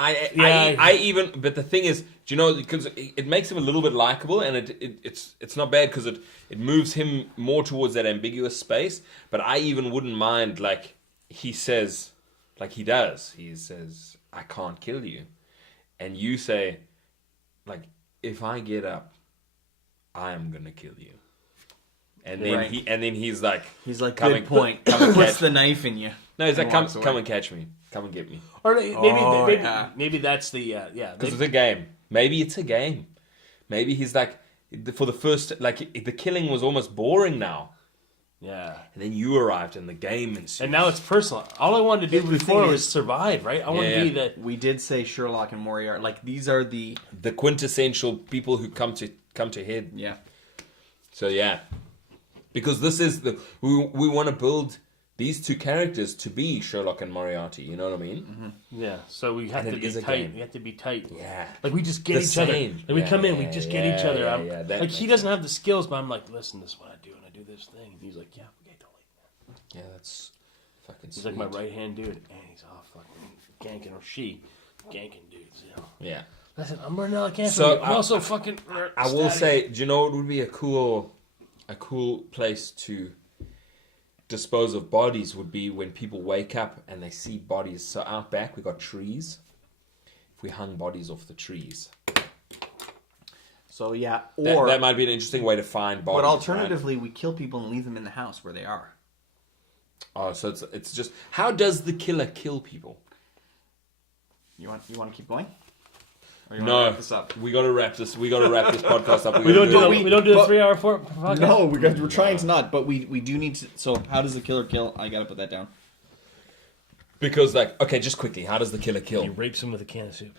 But the thing is, do you know, because it makes him a little bit likable, and it's not bad because it moves him more towards that ambiguous space. But I even wouldn't mind, like, he says, like he does. He says, I can't kill you. And you say, like, if I get up, I am going to kill you. And then he's like, good point. Come puts the knife in you. No, he's like, come and catch me. Come and get me. Or maybe that's the because it's a game. Maybe it's a game. Maybe he's like, for the first, like, the killing was almost boring now. Yeah. And then you arrived and the game ensued. And now it's personal. All I wanted to do before was survive, right? I want to be that. We did say Sherlock and Moriarty. Like, these are the quintessential people who come to head. Yeah. So yeah. Because this is we want to build these two characters to be Sherlock and Moriarty. You know what I mean? Mm-hmm. Yeah. So we have to be tight. We have to be tight. Yeah. Like, we just get each other. Like, we come in, we just get each other. Like, he doesn't have the skills, but I'm like, listen, this is what I do, and I do this thing. And he's like, yeah, totally. Yeah, that's fucking. He's like my right hand dude, and he's all fucking ganking, or she ganking dudes. You know. Yeah. Listen, I'm running out of cancer. So I'm also fucking. I will say, do you know what would be a cool place to dispose of bodies would be when people wake up and they see bodies. So out back we got trees. If we hung bodies off the trees. So yeah, or that might be an interesting way to find bodies. But alternatively, we kill people and leave them in the house where they are. Oh, so it's just, how does the killer kill people? You want to keep going? No, wrap this up? We got to wrap this podcast up. We don't do a 3-hour podcast. No, we're trying to not. But we do need to. So how does the killer kill? I got to put that down. Because, like, okay, just quickly, how does the killer kill? He rapes him with a can of soup.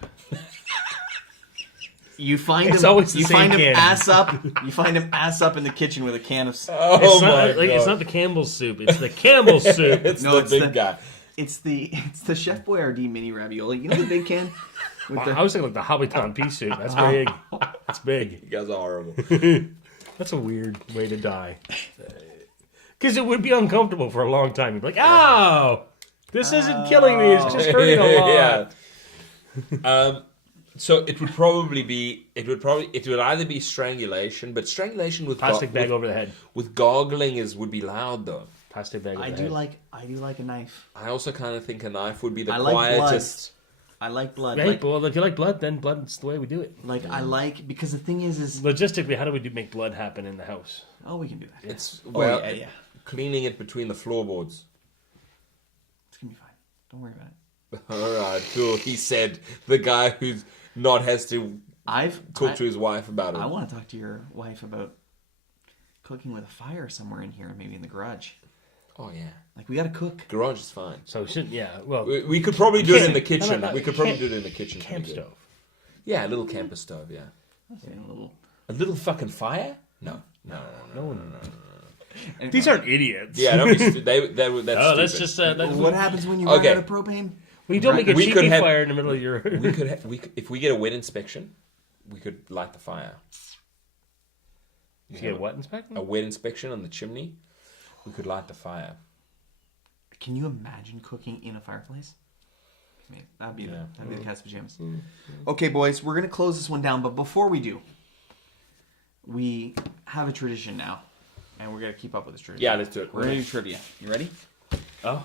You find him. Ass up. You find him ass up in the kitchen with a can of soup. Oh my God! It's not the Campbell's soup. It's the Campbell's soup. It's the big guy. It's the Chef Boyardee mini ravioli. You know the big can. I was thinking like the Hobbiton pea soup. That's big. That's big. You guys are horrible. That's a weird way to die. Because it would be uncomfortable for a long time. You'd be like, "Oh, this isn't killing me. It's just hurting a lot." Yeah. So it would probably be. It would either be strangulation, but strangulation with plastic bag over the head. With gargling would be loud though. Plastic bag. I do like a knife. I also kind of think a knife would be the quietest. I like blood. Right, well, if you like blood, then blood's the way we do it. Because the thing is logistically, how do we make blood happen in the house? Oh, we can do that. It's cleaning it between the floorboards. It's gonna be fine. Don't worry about it. All right, cool. He said the guy who's not has to talk to his wife about it. I want to talk to your wife about cooking with a fire somewhere in here, maybe in the garage. Oh, yeah. Like, we got to cook. Garage is fine. So shouldn't. Yeah. Well, We could probably do it in the kitchen. No. We could probably do it in the kitchen. camp pretty good. stove. Yeah, a little camper stove, yeah. A little fucking fire? No. These aren't idiots. Yeah, don't be that's Oh, that's stupid. just What happens when you run out of propane? we don't make a We could cheapy have- fire in the middle of your. if we get a wet inspection, we could light the fire. You get what inspection? A wet inspection on the chimney, we could light the fire. Can you imagine cooking in a fireplace? I mean, that'd be the cat's pajamas. Okay, boys, we're gonna close this one down, but before we do, we have a tradition now, and we're gonna keep up with this tradition. Yeah, let's do it. We're gonna do trivia. You ready?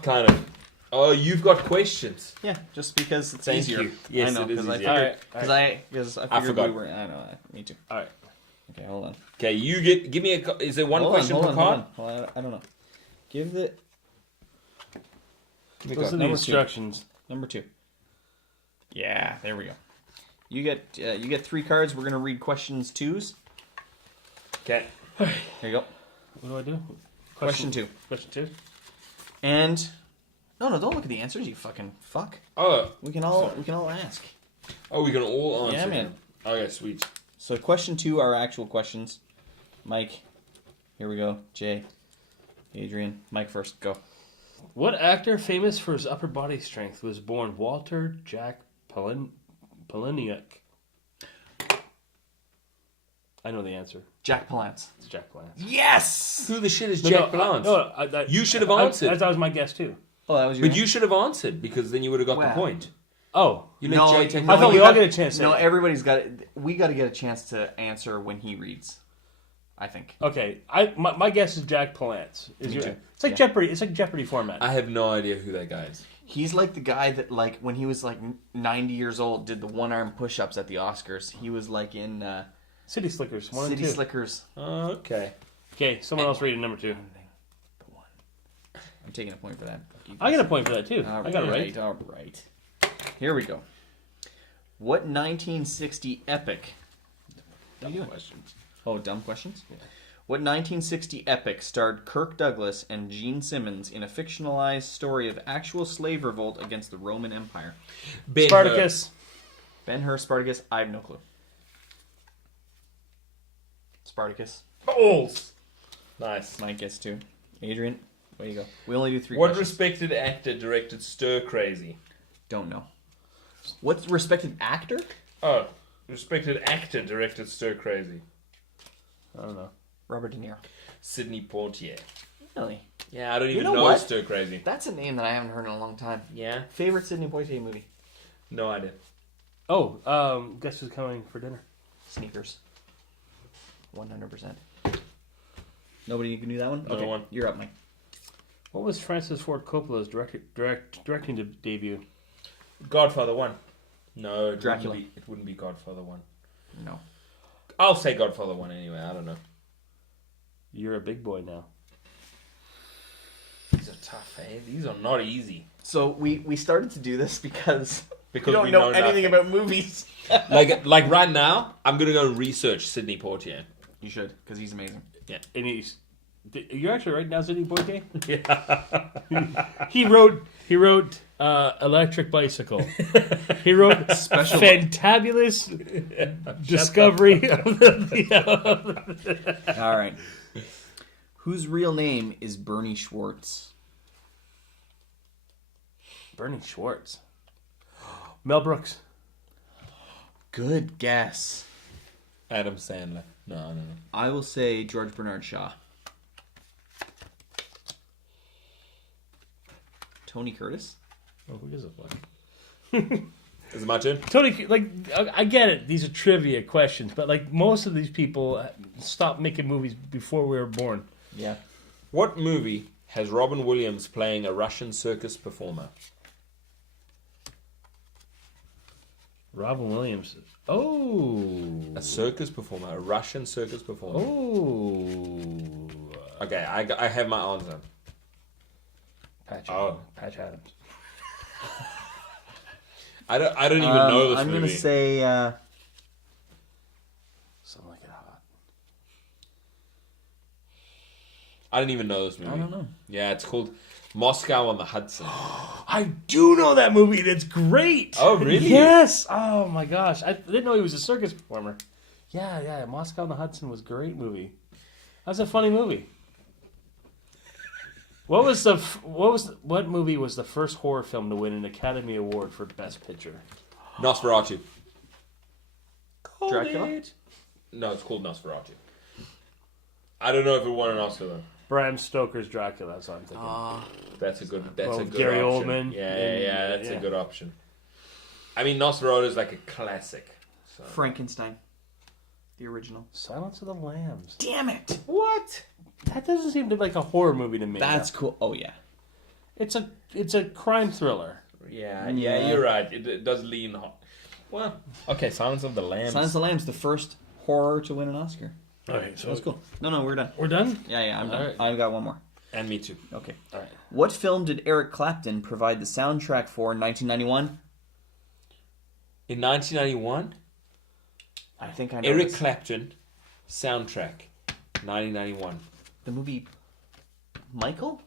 Kind of. Oh, you've got questions. Yeah, just because it's Thank easier. you. Yes, I know, it is because easier. I figured forgot. we were. I know. Me too. All right. Okay, hold on. Okay, give me a. Is there one Hold question on, per card? Hold on. I don't know. Give the Those are the Number instructions. number 2. Yeah, there we go. You get 3 cards. We're gonna read questions 2s. Okay. There you go. What do I do? Question 2. Question 2. And no, don't look at the answers. You fucking fuck. Oh, We can all ask. we can all answer. Yeah, man. them. Okay, sweet. So question 2 are actual questions. Mike, here we go. Jay, Adrian, Mike first. Go. What actor famous for his upper body strength was born Walter Jack Palahniuk? I know the answer. Jack Palance. It's Jack Palance. Yes. Who the shit is Jack Palance? You should have answered. That was my guess too. Oh, that was your. But you should have answered because then you would have got the Wow. point. Oh, You let Jay take I thought we you all got- get a chance to No, answer. everybody's got. We got to get a chance to answer when he reads. I think. Okay, my guess is Jack Palance. Me too. It's like Jeopardy. It's like Jeopardy format. I have no idea who that guy is. He's like the guy that, like, when he was like 90 years old, did the one-arm push-ups at the Oscars. He was like in City Slickers 1 City and 2. Slickers. Okay. Okay, someone else read number 2. The one. I'm taking a point for that. I get a point for that too. All I got it right. All right. Here we go. What 1960 epic? Dumb questions. Oh, dumb questions? Yeah. What 1960 epic starred Kirk Douglas and Gene Simmons in a fictionalized story of actual slave revolt against the Roman Empire? Ben-Hur. Spartacus. Ben-Hur, Spartacus. I have no clue. Spartacus. Balls. Nice. My guess too. Adrian, way you go. We only do 3 What questions. respected actor directed Stir Crazy? Don't know. What respected actor? Oh, respected actor directed Stir Crazy. I don't know. Robert De Niro. Sidney Poitier. Really? Yeah, I don't even know know what? Stir Crazy. That's a name that I haven't heard in a long time. Yeah? Favorite Sidney Poitier movie? No idea. Oh, guess who's coming for dinner? Sneakers. 100%. Nobody can do that one? Another one. You're up, Mike. What was Francis Ford Coppola's directing debut? Godfather 1. No, Dracula. It wouldn't be Godfather 1. No. I'll say Godfather 1 anyway, I don't know. You're a big boy now. These are tough, eh? These are not easy. So we started to do this because we we don't know nothing. anything about movies. like right now, I'm going to go and research Sidney Poitier. You should, because he's amazing. Yeah. And you're actually right now, Sidney Poitier? Yeah. He wrote Electric Bicycle. He wrote Special Fantabulous Discovery of the All right. Whose real name is Bernie Schwartz? Bernie Schwartz. Mel Brooks. Good guess. Adam Sandler. No. I will say George Bernard Shaw. Tony Curtis? Oh, who gives a fuck? Is it my turn? Tony, like, I get it. These are trivia questions, but like most of these people stopped making movies before we were born. Yeah. What movie has Robin Williams playing a Russian circus performer? Robin Williams. Oh. A circus performer. A Russian circus performer. Oh. Okay, I have my answer. Patch Adams. I don't even know this I'm movie. going to say... Something like it hot. I didn't even know this movie. I don't know. Yeah, it's called Moscow on the Hudson. I do know that movie. It's great. Oh, really? Yes. Oh my gosh, I didn't know he was a circus performer. Yeah. Moscow on the Hudson was a great movie. That was a funny movie. What movie was the first horror film to win an Academy Award for Best Picture? Nosferatu. Dracula? No, it's called Nosferatu. I don't know if it won an Oscar though. Bram Stoker's Dracula. That's what I'm thinking. That's a good. That's a good Gary option. Oldman. Yeah. That's a good option. I mean, Nosferatu is like a classic. So. Frankenstein. The original. Silence of the Lambs. Damn it! What? That doesn't seem to be like a horror movie to me. That's cool. Oh, yeah. It's a crime thriller. Yeah, you're right. It does lean. Well, okay. Silence of the Lambs. Silence of the Lambs, the first horror to win an Oscar. All right, so That's cool. No, we're done. We're done? Yeah, I'm done. right. I've got one more. And me too. Okay. All right. What film did Eric Clapton provide the soundtrack for in 1991? In 1991, I think I know Eric this. Clapton, soundtrack, 1991. The movie Michael?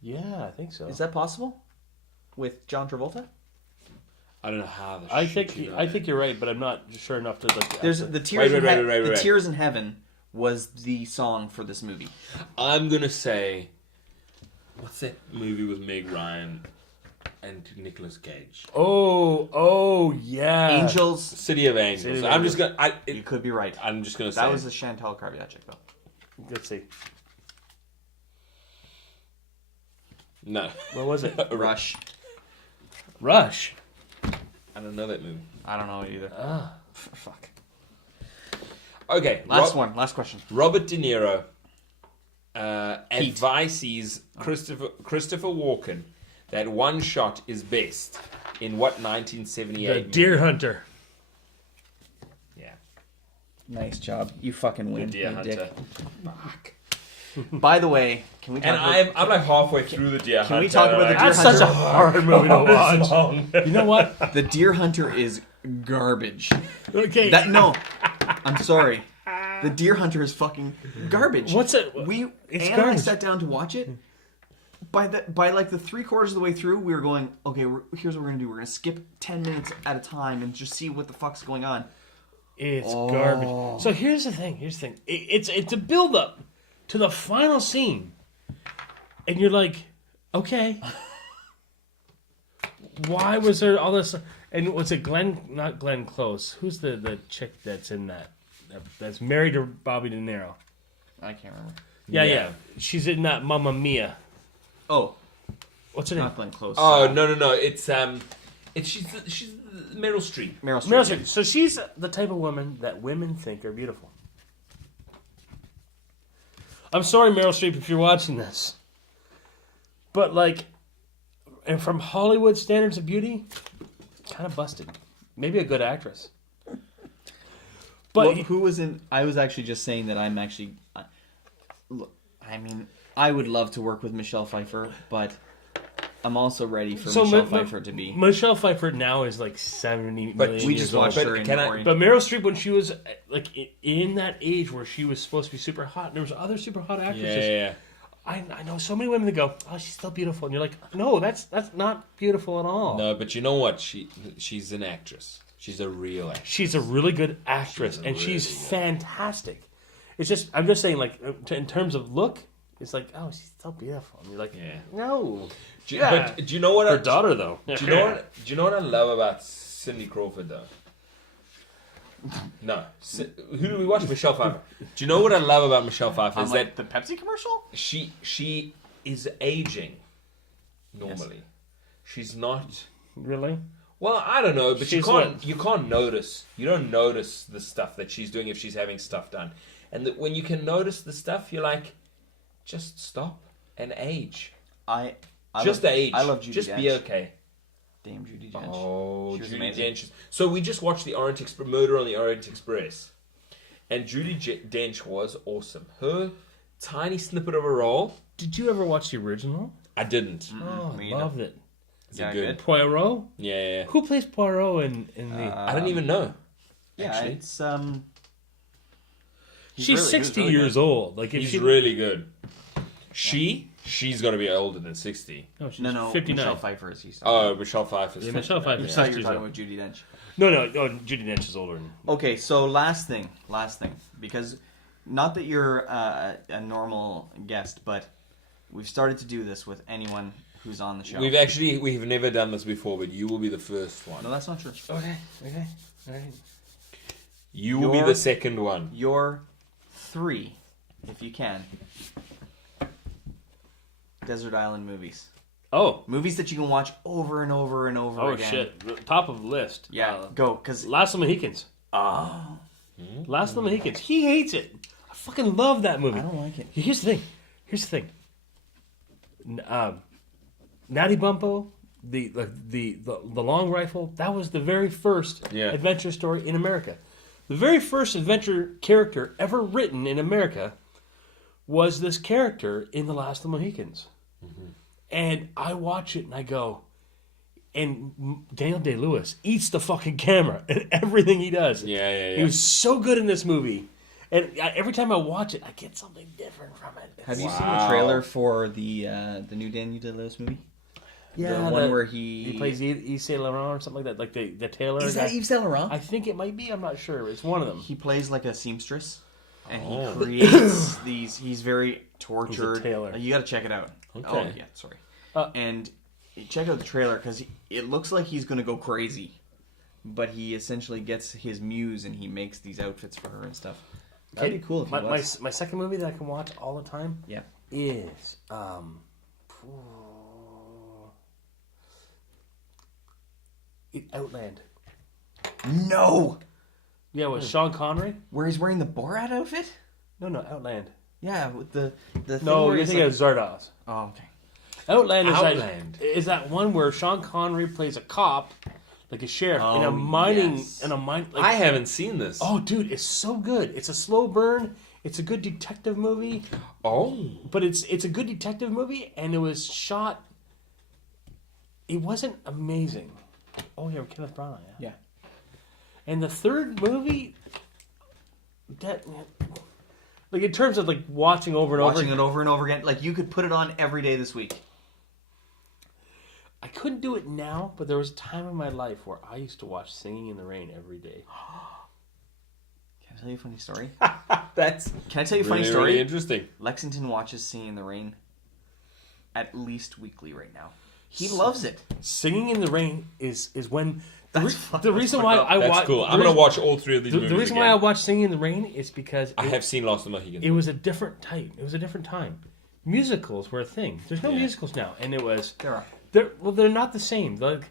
Yeah, I think so. Is that possible? With John Travolta? I don't know how. I think you're right, but I'm not sure enough to look. There's the Tears. Right. Tears in Heaven was the song for this movie. I'm gonna say, what's that movie with Meg Ryan and Nicolas Cage? Oh yeah. Angels. City of Angels. City of I'm Angels. just gonna. You could be right. I'm just gonna say That was the Chantal Karviachik though. Let's see. no. What was it? Rush. Rush. I don't know that movie. I don't know it either. Fuck. Okay, Last question. Robert De Niro advises Christopher Walken that one shot is best in what 1978 The Deer Hunter. Yeah. Nice job. You fucking win. The Deer you Hunter. dick. Fuck. By the way, can we talk And about... I'm like halfway through the Deer Hunter. Can we talk about the Deer That's Hunter? such a hard movie to watch. You know what? The Deer Hunter is garbage. Okay. No, I'm sorry. The Deer Hunter is fucking garbage. What's it? It's It's Anna and I garbage. sat down to watch it. By like the 3/4 of the way through, we were going, okay, here's what we're gonna do. We're gonna skip 10 minutes at a time and just see what the fuck's going on. It's garbage. So here's the thing. It's a build up to the final scene, and you're like, okay, why was there all this? And was it not Glenn Close? Who's the chick that's in that's married to Bobby De Niro? I can't remember. Yeah. She's in that Mamma Mia. Oh, What's her name? not Glenn Close. Oh no! It's she's Meryl Streep. Meryl Meryl Streep. Streep. So she's the type of woman that women think are beautiful. I'm sorry, Meryl Streep, if you're watching this. But, like, and from Hollywood standards of beauty, kind of busted. Maybe a good actress. But Well, who was in... I was actually just saying that I'm actually... Look, I mean, I would love to work with Michelle Pfeiffer, but I'm also ready for Michelle Pfeiffer to be... Michelle Pfeiffer now is like 70 But million We years just old. watched her in Orient. But Meryl Streep, when she was like in that age where she was supposed to be super hot, there was other super hot actresses. Yeah. I know so many women that go, "Oh, she's still beautiful," and you're like, "No, that's not beautiful at all." No, but you know what? She's an actress. She's a real actress. She's a really good actress, and she's fantastic. It's just, I'm just saying, like, in terms of look, it's like, oh, she's so beautiful, and you're like, no. But do you know what? Her daughter, though. Do you know what I love about Cindy Crawford, though? No. Who do we watch? Michelle Pfeiffer. Do you know what I love about Michelle Pfeiffer? Is that the Pepsi commercial? she is aging normally. Yes. She's not. Really? Well, I don't know, but She's you can't notice. You don't notice the stuff that she's doing if she's having stuff done. And when you can notice the stuff, you're like, just stop and age. I age. I love Judi Just Dench. be okay. Damn Judi Dench. Oh, She was Judi amazing. Dench. So we just watched the Murder on the Orient Express, and Judi Dench was awesome. Her tiny snippet of a role. Did you ever watch the original? I didn't. Oh, me I loved it. Is it good? Poirot? Yeah. Who plays Poirot in the... I don't even know. Yeah, actually. it's She's 60 years old. Like, if He's she, really good. She's got to be older than 60. No, she's No, 59. Michelle Pfeiffer is. Oh, Michelle Pfeiffer's. Yeah, Michelle Pfeiffer. I thought you were talking about Judi Dench. No, Judi Dench is older. Okay, so last thing, because not that you're a normal guest, but we've started to do this with anyone who's on the show. We've never done this before, but you will be the first one. No, that's not true. Okay, all right. You will be the second one. Your 3, if you can, desert island movies. Oh. Movies that you can watch over and over and over again. Oh, shit. Top of the list. Yeah, go. Cause Last of the Mohicans. Oh. Last of the Mohicans. He hates it. I fucking love that movie. I don't like it. Here's the thing. Natty Bumppo, the long rifle, that was the very first adventure story in America. The very first adventure character ever written in America was this character in The Last of the Mohicans. Mm-hmm. And I watch it and I go, and Daniel Day-Lewis eats the fucking camera in everything he does. Yeah. He was so good in this movie. And every time I watch it, I get something different from it. Have you seen the trailer for the new Daniel Day-Lewis movie? Yeah, the one where he plays Yves Saint Laurent or something like that, like the tailor. Is that Yves Saint Laurent? I think it might be. I'm not sure. It's one of them. He plays like a seamstress, and he creates these. He's very tortured. He's a tailor. You got to check it out. Okay. Oh yeah, sorry. And check out the trailer because it looks like he's going to go crazy, but he essentially gets his muse and he makes these outfits for her and stuff. That'd be cool if he was. My second movie that I can watch all the time is Outland. No! Yeah, with Sean Connery. Where he's wearing the Borat outfit? No, Outland. Yeah, with the thing No, where you're he's thinking of Zardoz. Oh, okay. Outland is that one where Sean Connery plays a cop, like a sheriff, in a mining... yes. Like, I haven't seen this. oh, dude, it's so good. It's a slow burn. It's a good detective movie. Oh. But it's a good detective movie, and it was shot... It wasn't amazing. Oh, yeah, with Kenneth Branagh, Yeah. And the third movie... That... Like, in terms of, like, watching over and Watching it over and over again. Like, you could put it on every day this week. I couldn't do it now, but there was a time in my life where I used to watch Singing in the Rain every day. Can I tell you a funny story? Can I tell you a funny story? Really interesting. Lexington watches Singing in the Rain at least weekly right now. He loves it. Singing in the Rain is when... The reason why I That's watch... cool. I'm going to watch all 3 of these movies The reason again. why I watch Singing in the Rain is because... I have seen Lost in Mohicans. It was a different type. It was a different time. Musicals were a thing. There's no musicals now. And it was... There are. They're not the same. Like,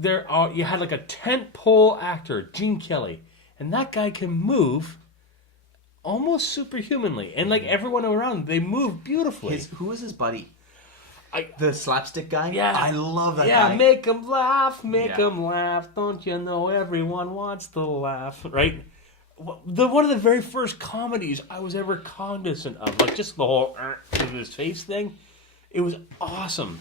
you had like a tent-pole actor, Gene Kelly, and that guy can move almost superhumanly. And like everyone around, they move beautifully. Who was his buddy? The slapstick guy? Yeah. I love that guy. Yeah, make them laugh, make them laugh. Don't you know everyone wants to laugh, right? One of the very first comedies I was ever cognizant of, like just the whole to his face thing, it was awesome.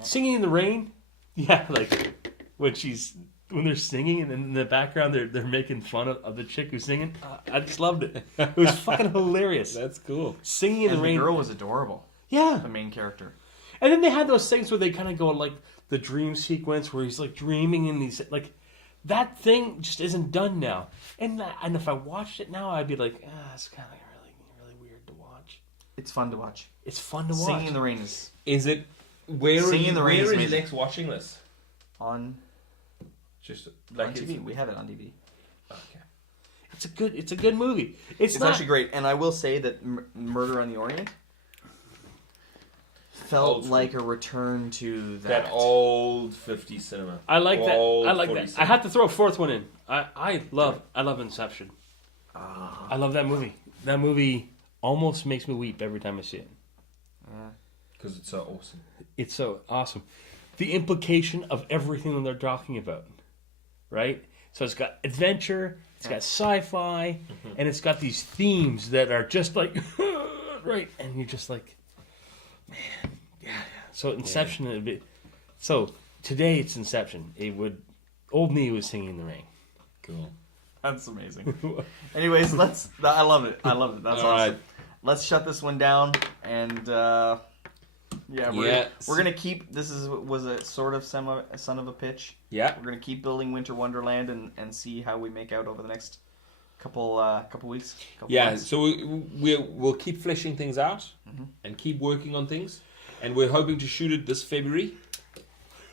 Singing in the Rain, like when they're singing and in the background they're making fun of the chick who's singing. I just loved it. It was fucking hilarious. That's cool. Singing in the Rain. The girl was adorable. Yeah. The main character. And then they had those things where they kind of go like the dream sequence where he's like dreaming in these like that thing just isn't done now. And if I watched it now, I'd be like, it's kind of really weird to watch. It's fun to watch. It's fun to watch. Singing in the Rain is. Is it? Where Singing in the Rain is your amazing. next watching list? On TV. We have it on DVD. Okay. It's a good movie. It's actually great, and I will say that Murder on the Orient felt like a return to that old 50s cinema. I like that. Old I like 40s that. cinema. I have to throw a fourth one in. I love Inception. I love that movie. That movie almost makes me weep every time I see it. Because it's so awesome. It's so awesome. The implication of everything that they're talking about, right? So it's got adventure, it's got sci-fi, and it's got these themes that are just like, right? And you're just like, man, yeah. So Inception, so today it's Inception. Old me was Singing in the Rain. Cool. That's amazing. Anyways, I love it. That's All awesome. right. let's shut this one down. And we're gonna keep. Was a sort of son of a pitch. Yeah. We're gonna keep building Winter Wonderland and see how we make out over the next couple weeks. Months. So we'll keep fleshing things out and keep working on things, and we're hoping to shoot it this February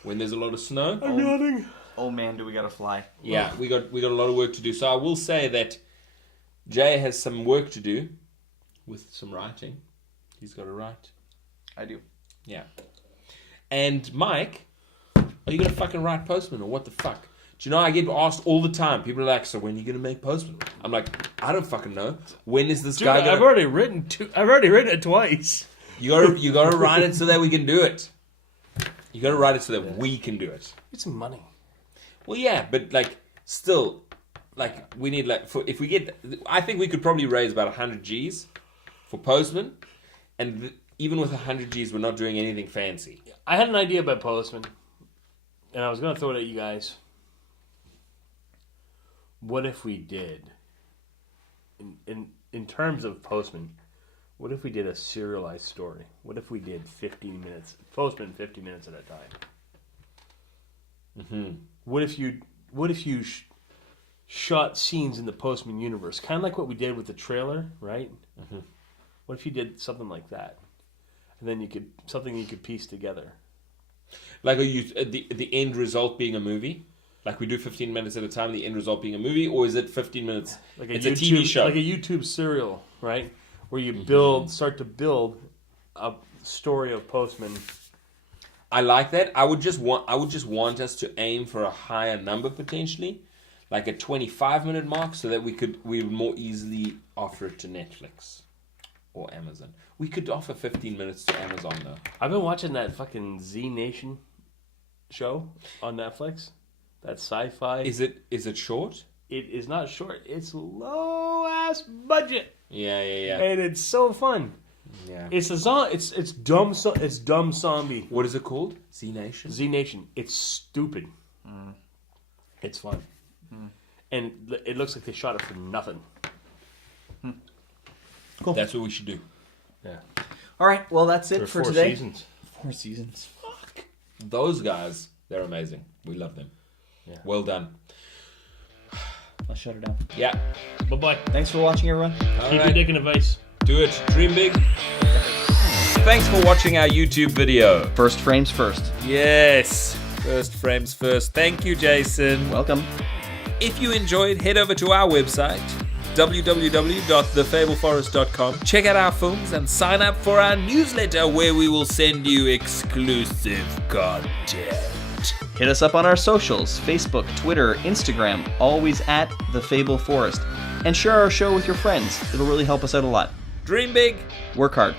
when there's a lot of snow. I'm yawning. Oh man, do we gotta fly? Yeah, we got a lot of work to do. So I will say that Jay has some work to do with some writing. He's got to write. I do. Yeah. And Mike, are you gonna fucking write Postman or what the fuck? Do you know I get asked all the time? People are like, "So when are you gonna make Postman?" I'm like, "I don't fucking know. When is this guy gonna?" I've already written it twice. You gotta write it so that we can do it. You gotta write it so that we can do it. Get some money. Well, yeah, but like still, like we need if we get, I think we could probably raise about 100 G's for Postman, and even with 100 G's, we're not doing anything fancy. I had an idea about Postman, and I was gonna throw it at you guys. What if we did, in terms of Postman, what if we did a serialized story? What if we did 15 minutes, Postman 50 minutes at a time? Mm-hmm. What if you shot scenes in the Postman universe, kind of like what we did with the trailer, right? Mm-hmm. What if you did something like that, and then you could piece together? Like the end result being a movie? Like we do 15 minutes at a time, the end result being a movie? Or is it 15 minutes? Like it's a TV show. Like a YouTube serial, right? Where you start to build a story of Postman. I like that. I would just want us to aim for a higher number potentially. Like a 25-minute mark so that we would more easily offer it to Netflix or Amazon. We could offer 15 minutes to Amazon though. I've been watching that fucking Z Nation show on Netflix. That sci-fi. Is it short? It is not short. It's low ass budget. Yeah. And it's so fun. Yeah. It's dumb zombie. What is it called? Z Nation. Z Nation. It's stupid. It's fun. And it looks like they shot it for nothing. Cool. That's what we should do. Yeah. All right. Well, that's it for today. 4 seasons. 4 seasons. Fuck. Those guys, they're amazing. We love them. Yeah. Well done. I'll shut it down. Yeah. Bye-bye. Thanks for watching, everyone. Keep your dick in a vise. Do it. Dream big. Thanks for watching our YouTube video. First frames first. Yes. First frames first. Thank you, Jason. Welcome. If you enjoyed, head over to our website, www.thefableforest.com. Check out our films and sign up for our newsletter where we will send you exclusive content. Hit us up on our socials, Facebook, Twitter, Instagram, always at The Fable Forest. And share our show with your friends. It'll really help us out a lot. Dream big. Work hard.